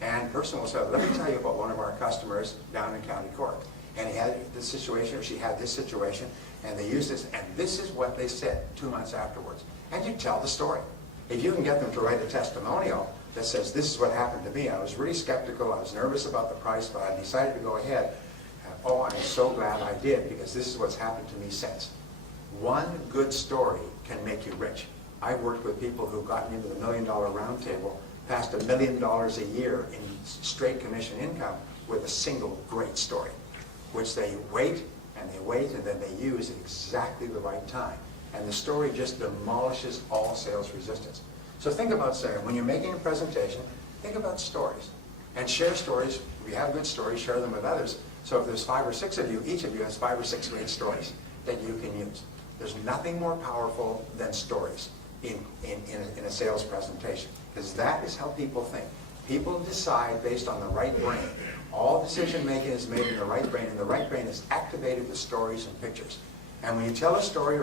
And a person will say, let me tell you about one of our customers down in County Cork. And he had this situation, or she had this situation, and they used this, and this is what they said 2 months afterwards. And you tell the story. If you can get them to write a testimonial that says, this is what happened to me, I was really skeptical, I was nervous about the price, but I decided to go ahead. Oh, I'm so glad I did, because this is what's happened to me since. One good story can make you rich. I've worked with people who've gotten into the $1 million round table, past $1 million a year in straight commission income with a single great story, which they wait, and then they use at exactly the right time. And the story just demolishes all sales resistance. So think about sales. When you're making a presentation, think about stories. And share stories. If you have good stories, share them with others. So if there's 5 or 6 of you, each of you has 5 or 6 great stories that you can use. There's nothing more powerful than stories in a sales presentation, because that is how people think. People decide based on the right brain. All decision making is made in the right brain, and the right brain is activated with stories and pictures. And when you tell a story,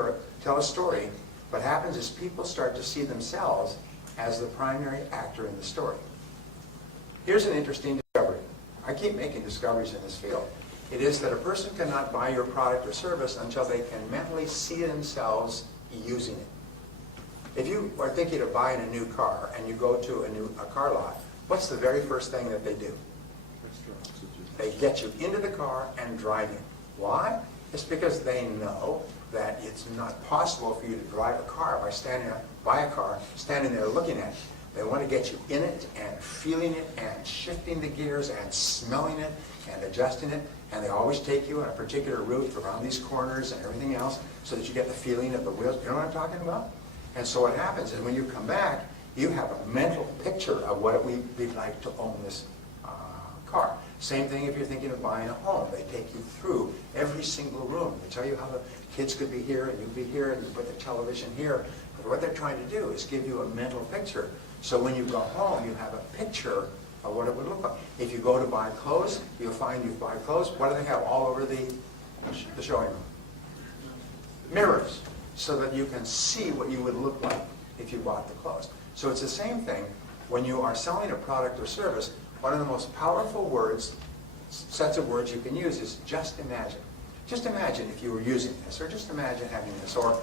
what happens is people start to see themselves as the primary actor in the story. Here's an interesting discovery. I keep making discoveries in this field. It is that a person cannot buy your product or service until they can mentally see themselves using it. If you are thinking of buying a new car and you go to a car lot, what's the very first thing that they do? They get you into the car and drive you. Why? It's because they know that it's not possible for you to drive a car by standing there looking at it. They want to get you in it and feeling it and shifting the gears and smelling it and adjusting it. And they always take you on a particular route around these corners and everything else so that you get the feeling of the wheels. You know what I'm talking about? And so what happens is when you come back, you have a mental picture of what it would be like to own this car. Same thing if you're thinking of buying a home. They take you through every single room. They tell you how the kids could be here and you'd be here and you put the television here. But what they're trying to do is give you a mental picture. So when you go home, you have a picture of what it would look like. If you go to buy clothes, you'll find you buy clothes. What do they have all over the showing room? Mirrors, so that you can see what you would look like if you bought the clothes. So it's the same thing when you are selling a product or service. One of the most powerful words, sets of words you can use is just imagine. Just imagine if you were using this, or just imagine having this, or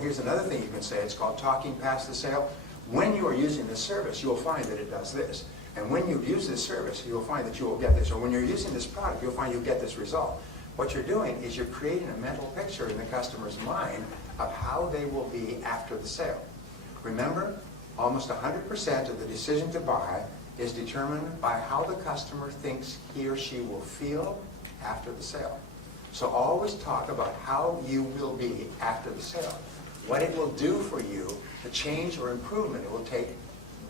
here's another thing you can say, it's called talking past the sale. When you are using this service, you will find that it does this. And when you use this service, you will find that you will get this. Or when you're using this product, you'll find you'll get this result. What you're doing is you're creating a mental picture in the customer's mind of how they will be after the sale. Remember, almost 100% of the decision to buy is determined by how the customer thinks he or she will feel after the sale. So always talk about how you will be after the sale. What it will do for you, the change or improvement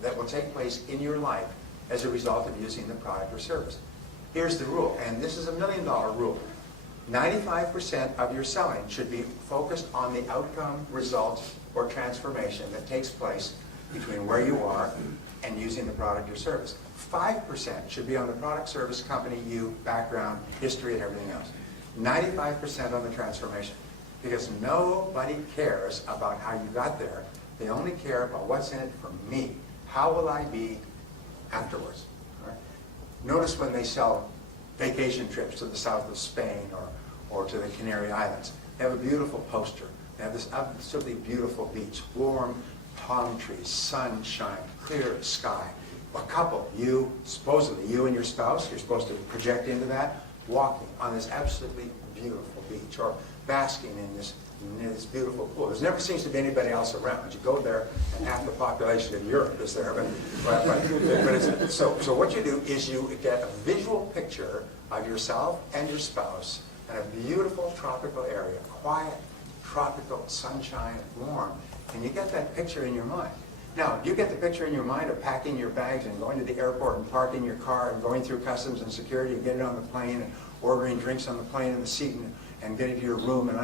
that will take place in your life as a result of using the product or service. Here's the rule, and this is $1 million rule. 95% of your selling should be focused on the outcome, result, or transformation that takes place between where you are and using the product or service. 5% should be on the product, service, company, you, background, history, and everything else. 95% on the transformation. Because nobody cares about how you got there. They only care about what's in it for me. How will I be afterwards? Right? Notice when they sell vacation trips to the south of Spain or to the Canary Islands. They have a beautiful poster. They have this absolutely beautiful beach, warm palm trees, sunshine, clear sky. A couple, supposedly you and your spouse, you're supposed to project into that, walking on this absolutely beautiful beach or basking in this beautiful pool. There never seems to be anybody else around. You go there and half the population of Europe is there. So what you do is you get a visual picture of yourself and your spouse in a beautiful tropical area, quiet, tropical, sunshine, warm, and you get that picture in your mind. Now, you get the picture in your mind of packing your bags and going to the airport and parking your car and going through customs and security and getting on the plane and ordering drinks on the plane in the seat and getting to your room and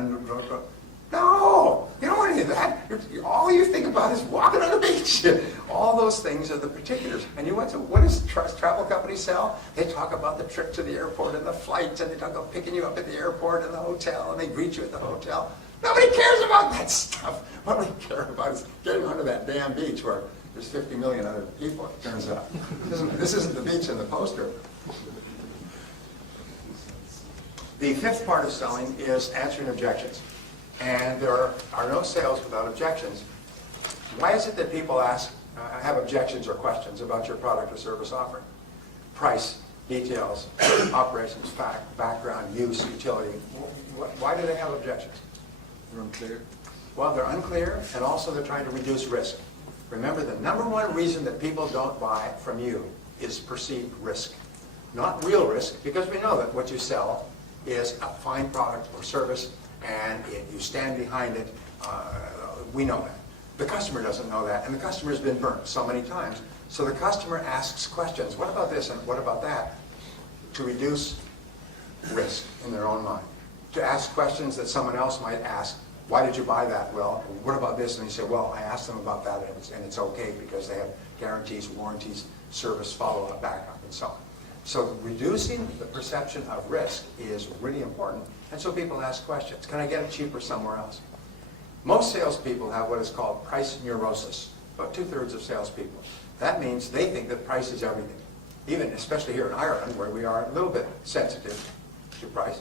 no, you don't want any of that. All you think about is walking on the beach. All those things are the particulars. And you went to, what does travel companies sell? They talk about the trip to the airport and the flights, and they talk about picking you up at the airport and the hotel, and they greet you at the hotel. Nobody cares about that stuff. What they care about is getting onto that damn beach where there's 50 million other people, it turns out. This isn't the beach in the poster. The fifth part of selling is answering objections. And there are no sales without objections. Why is it that people have objections or questions about your product or service offering? Price, details, operations, fact, background, use, utility. Why do they have objections? They're unclear. Well, they're unclear, and also they're trying to reduce risk. Remember, the number one reason that people don't buy from you is perceived risk. Not real risk, because we know that what you sell is a fine product or service, and you stand behind it. We know that. The customer doesn't know that, and the customer has been burnt so many times. So the customer asks questions, what about this and what about that, to reduce risk in their own mind. To ask questions that someone else might ask, why did you buy that? Well, what about this? And you say, well, I asked them about that, and it's okay because they have guarantees, warranties, service, follow-up, backup, and so on. So reducing the perception of risk is really important. And so people ask questions. Can I get it cheaper somewhere else? Most salespeople have what is called price neurosis, about 2/3 of salespeople. That means they think that price is everything. Even, especially here in Ireland, where we are a little bit sensitive to price.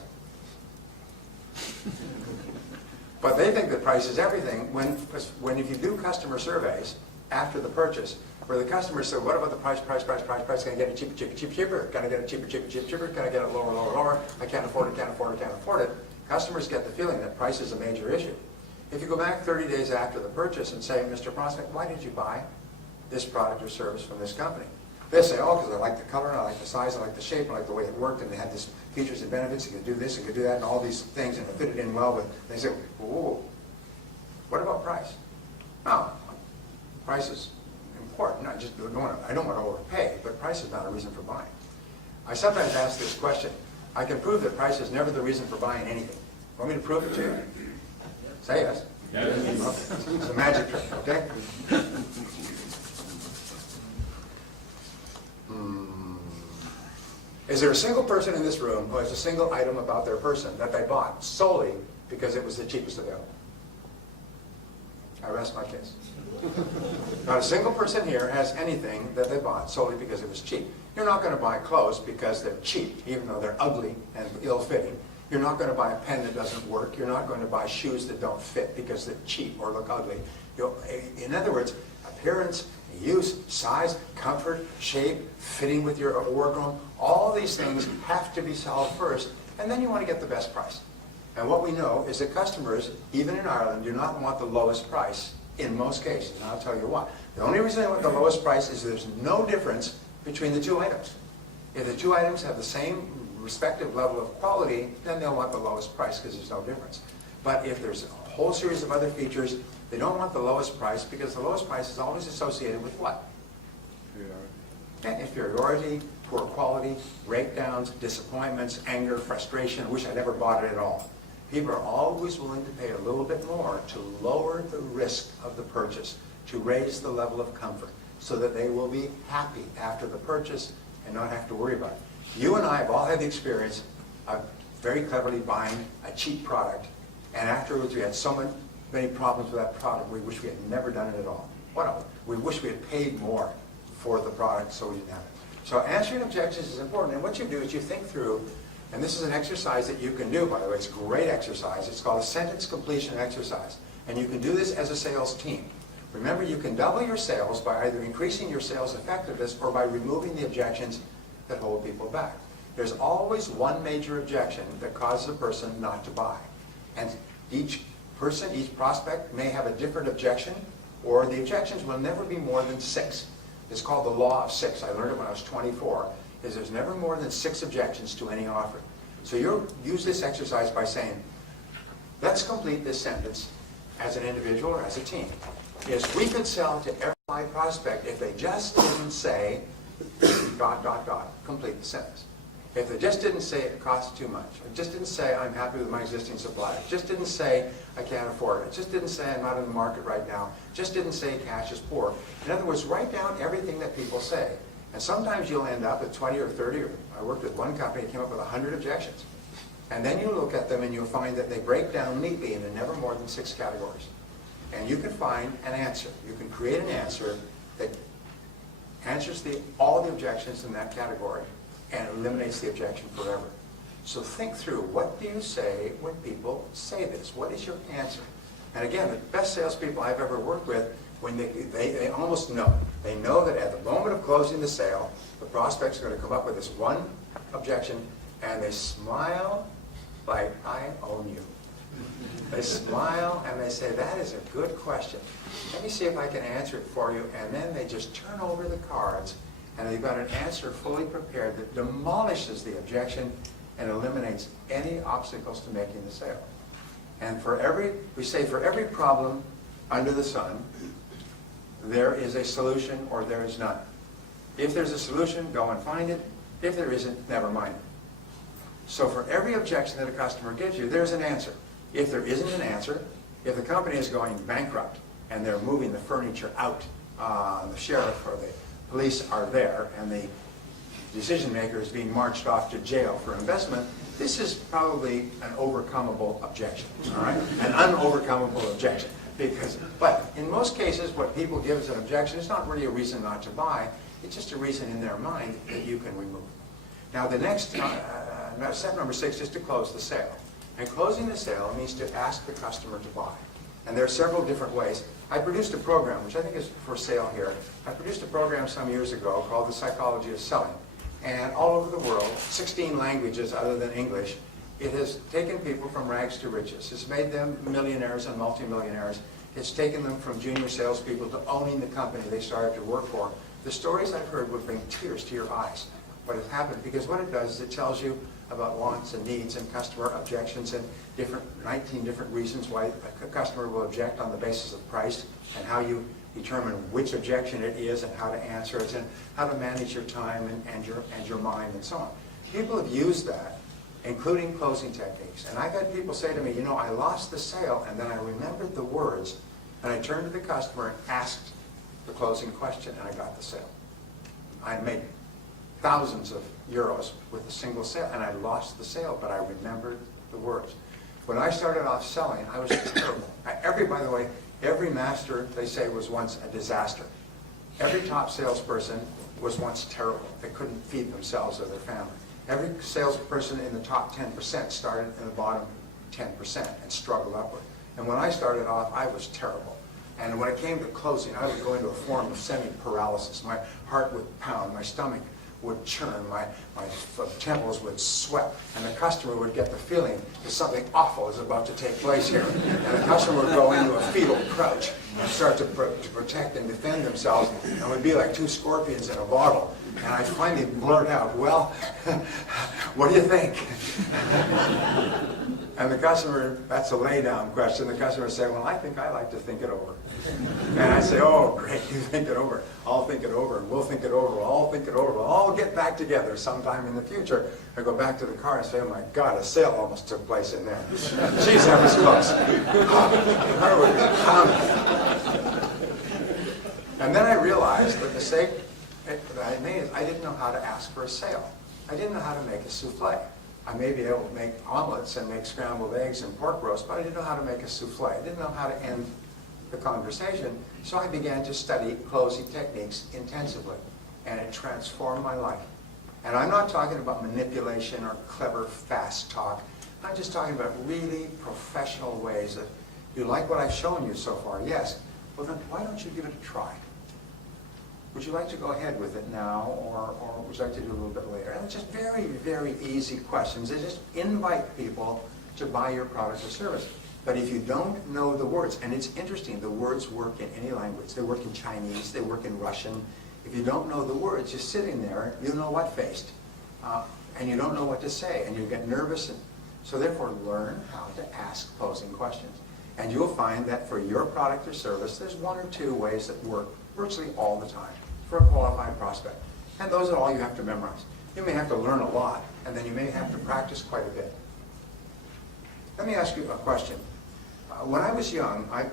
But they think that price is everything when if you do customer surveys after the purchase, where the customers say, what about the price, can I get it cheaper? Can I get it cheaper? Can I get it lower? I can't afford it. Customers get the feeling that price is a major issue. If you go back 30 days after the purchase and say, Mr. Prospect, why did you buy? this product or service from this company. They say, oh, because I like the color, I like the size, I like the shape, I like the way it worked, and they had these features and benefits, you could do this, you could do that, and all these things, and it fitted in well with, they say, whoa, what about price? No, price is important. I don't want to overpay, but price is not a reason for buying. I sometimes ask this question. I can prove that price is never the reason for buying anything. Want me to prove it to you? Say yes. Yes. Okay. It's a magic trick, okay? Is there a single person in this room who has a single item about their person that they bought solely because it was the cheapest available? I rest my case. Not a single person here has anything that they bought solely because it was cheap. You're not going to buy clothes because they're cheap, even though they're ugly and ill-fitting. You're not going to buy a pen that doesn't work. You're not going to buy shoes that don't fit because they're cheap or look ugly. In other words, appearance, use, size, comfort, shape, fitting with your wardrobe, all these things have to be solved first, and then you want to get the best price. And what we know is that customers, even in Ireland, do not want the lowest price in most cases, and I'll tell you why. The only reason they want the lowest price is there's no difference between the two items. If the two items have the same respective level of quality, then they'll want the lowest price because there's no difference. But if there's a whole series of other features, they don't want the lowest price because the lowest price is always associated with what? Inferiority, poor quality, breakdowns, disappointments, anger, frustration. I wish I never bought it at all. People are always willing to pay a little bit more to lower the risk of the purchase, to raise the level of comfort, so that they will be happy after the purchase and not have to worry about it. You and I have all had the experience of very cleverly buying a cheap product, and afterwards we had so many problems with that product, we wish we had never done it at all. What else? We wish we had paid more for the product so we didn't have it. So answering objections is important, and what you do is you think through, and this is an exercise that you can do, by the way. It's a great exercise. It's called a sentence completion exercise, and you can do this as a sales team. Remember, you can double your sales by either increasing your sales effectiveness or by removing the objections that hold people back. There's always one major objection that causes a person not to buy. And each person, each prospect may have a different objection, or the objections will never be more than 6. It's called the law of 6. I learned it when I was 24, is there's never more than 6 objections to any offer. So you use this exercise by saying, let's complete this sentence as an individual or as a team. Is we could sell to every prospect if they just didn't say ... complete the sentence. If they just didn't say it costs too much, or just didn't say I'm happy with my existing supplier, just didn't say I can't afford it, just didn't say I'm not in the market right now, just didn't say cash is poor. In other words, write down everything that people say. And sometimes you'll end up with 20 or 30, or I worked with one company that came up with 100 objections. And then you look at them and you'll find that they break down neatly into never more than 6 categories. And you can find an answer. You can create an answer that answers all the objections in that category and eliminates the objection forever. So think through, what do you say when people say this? What is your answer? And again, the best salespeople I've ever worked with, when they almost know. They know that at the moment of closing the sale, the prospect's going to come up with this one objection, and they smile like, I own you. They smile and they say, that is a good question. Let me see if I can answer it for you. And then they just turn over the cards, and they've got an answer fully prepared that demolishes the objection and eliminates any obstacles to making the sale. And we say for every problem under the sun, there is a solution or there is none. If there's a solution, go and find it. If there isn't, never mind it. So for every objection that a customer gives you, there's an answer. If there isn't an answer, if the company is going bankrupt and they're moving the furniture out, the sheriff or the police are there, and the decision maker is being marched off to jail for investment, this is probably an overcomable objection, all right? An unovercomable objection. But in most cases, what people give as an objection is not really a reason not to buy. It's just a reason in their mind that you can remove. Now the next, step number 6 is to close the sale. And closing the sale means to ask the customer to buy. And there are several different ways. I produced a program, which I think is for sale here. I produced a program some years ago called The Psychology of Selling. And all over the world, 16 languages other than English, it has taken people from rags to riches. It's made them millionaires and multimillionaires. It's taken them from junior salespeople to owning the company they started to work for. The stories I've heard would bring tears to your eyes, what has happened, because what it does is it tells you about wants and needs and customer objections and 19 different reasons why a customer will object on the basis of price, and how you determine which objection it is and how to answer it, and how to manage your time and your mind and so on. People have used that, including closing techniques. And I've had people say to me, you know, I lost the sale, and then I remembered the words, and I turned to the customer and asked the closing question, and I got the sale. I made thousands of euros with a single sale, and I lost the sale, but I remembered the words. When I started off selling, I was terrible. By the way, every master, they say, was once a disaster. Every top salesperson was once terrible. They couldn't feed themselves or their family. Every salesperson in the top 10% started in the bottom 10% and struggled upward. And when I started off, I was terrible. And when it came to closing, I would go into a form of semi-paralysis. My heart would pound, my stomach would churn, my temples would sweat, and the customer would get the feeling that something awful is about to take place here. And the customer would go into a fetal crouch and start to protect and defend themselves, and would be like two scorpions in a bottle. And I'd finally blurt out, well, what do you think? And the customer, that's a lay-down question, the customer would say, well, I think I like to think it over. And I say, oh, great, you think it over. I'll think it over, and we'll think it over, we'll all think it over. We'll all get back together sometime in the future. I go back to the car and say, oh my God, a sale almost took place in there. Geez, that was close. Her would be pounding. And then I realized the mistake that I made is I didn't know how to ask for a sale. I didn't know how to make a souffle. I may be able to make omelets and make scrambled eggs and pork roast, but I didn't know how to make a souffle. I didn't know how to end the conversation, so I began to study closing techniques intensively, and it transformed my life. And I'm not talking about manipulation or clever, fast talk. I'm just talking about really professional ways that you like what I've shown you so far. Yes. Well, then why don't you give it a try? Would you like to go ahead with it now, or would you like to do it a little bit later? And it's just very, very easy questions. They just invite people to buy your product or service. But if you don't know the words, and it's interesting, the words work in any language. They work in Chinese, they work in Russian. If you don't know the words, you're sitting there, you know what faced, and you don't know what to say, and you get nervous. And so therefore, learn how to ask closing questions. And you'll find that for your product or service, there's one or two ways that work virtually all the time for a qualified prospect. And those are all you have to memorize. You may have to learn a lot, and then you may have to practice quite a bit. Let me ask you a question. When I was young, I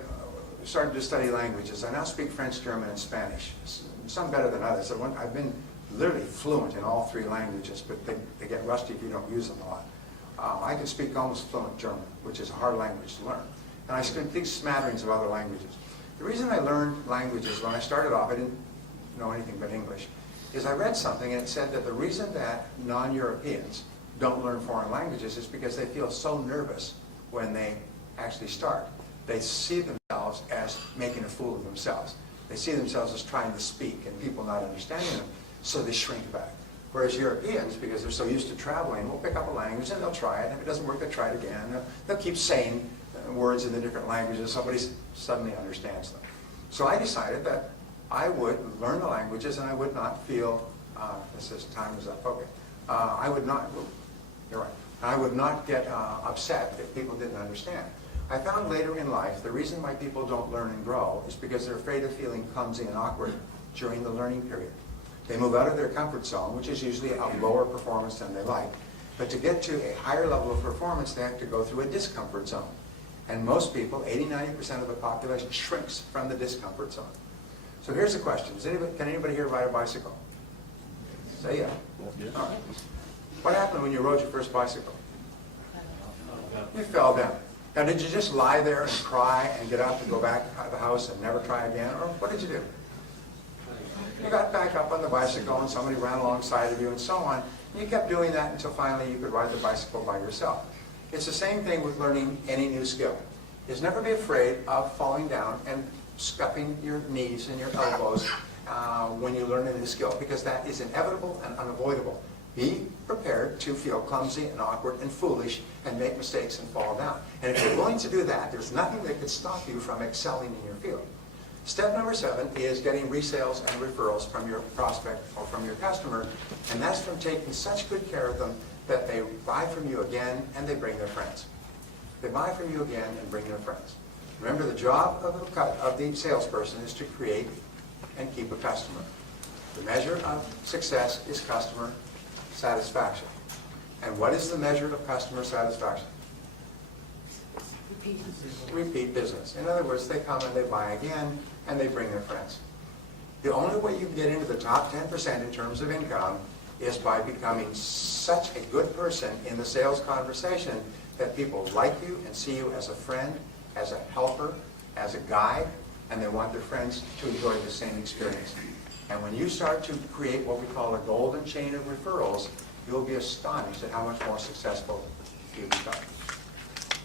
started to study languages. I now speak French, German, and Spanish. Some better than others. I've been literally fluent in all three languages, but they get rusty if you don't use them a lot. I can speak almost fluent German, which is a hard language to learn. And I speak smatterings of other languages. The reason I learned languages when I started off, I didn't know anything but English, is I read something and it said that the reason that non-Europeans don't learn foreign languages is because they feel so nervous when they actually start. They see themselves as making a fool of themselves. They see themselves as trying to speak and people not understanding them, so they shrink back. Whereas Europeans, because they're so used to traveling, will pick up a language and they'll try it. If it doesn't work, they'll try it again. They'll keep saying words in the different languages. Somebody suddenly understands them. So I decided that I would learn the languages and I would not feel, this is time is up, okay. I would not, you're right, I would not get upset if people didn't understand. I found later in life the reason why people don't learn and grow is because they're afraid of feeling clumsy and awkward during the learning period. They move out of their comfort zone, which is usually a lower performance than they like. But to get to a higher level of performance, they have to go through a discomfort zone. And most people, 80–90% of the population, shrinks from the discomfort zone. So here's the question. Can anybody here ride a bicycle? Say yeah. All right. What happened when you rode your first bicycle? You fell down. Now, did you just lie there and cry and get up and go back to the house and never try again? Or what did you do? You got back up on the bicycle and somebody ran alongside of you and so on. And you kept doing that until finally you could ride the bicycle by yourself. It's the same thing with learning any new skill. Is never be afraid of falling down and scuffing your knees and your elbows when you learn a new skill, because that is inevitable and unavoidable. Be prepared to feel clumsy and awkward and foolish and make mistakes and fall down. And if you're willing to do that, there's nothing that could stop you from excelling in your field. Step number 7 is getting resales and referrals from your prospect or from your customer, and that's from taking such good care of them that they buy from you again and they bring their friends. They buy from you again and bring their friends. Remember, the job of the salesperson is to create and keep a customer. The measure of success is customer satisfaction. And what is the measure of customer satisfaction? Repeat business. In other words, they come and they buy again and they bring their friends. The only way you can get into the top 10% in terms of income is by becoming such a good person in the sales conversation that people like you and see you as a friend, as a helper, as a guide, and they want their friends to enjoy the same experience. And when you start to create what we call a golden chain of referrals, you'll be astonished at how much more successful you become.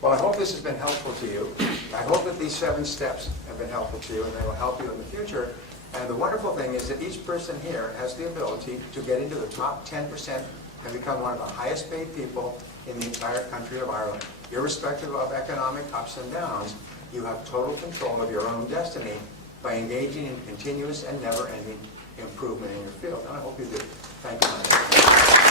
Well, I hope this has been helpful to you. I hope that these 7 steps have been helpful to you and they will help you in the future. And the wonderful thing is that each person here has the ability to get into the top 10% and become one of the highest paid people in the entire country of Ireland. Irrespective of economic ups and downs, you have total control of your own destiny by engaging in continuous and never-ending improvement in your field. And I hope you do. Thank you.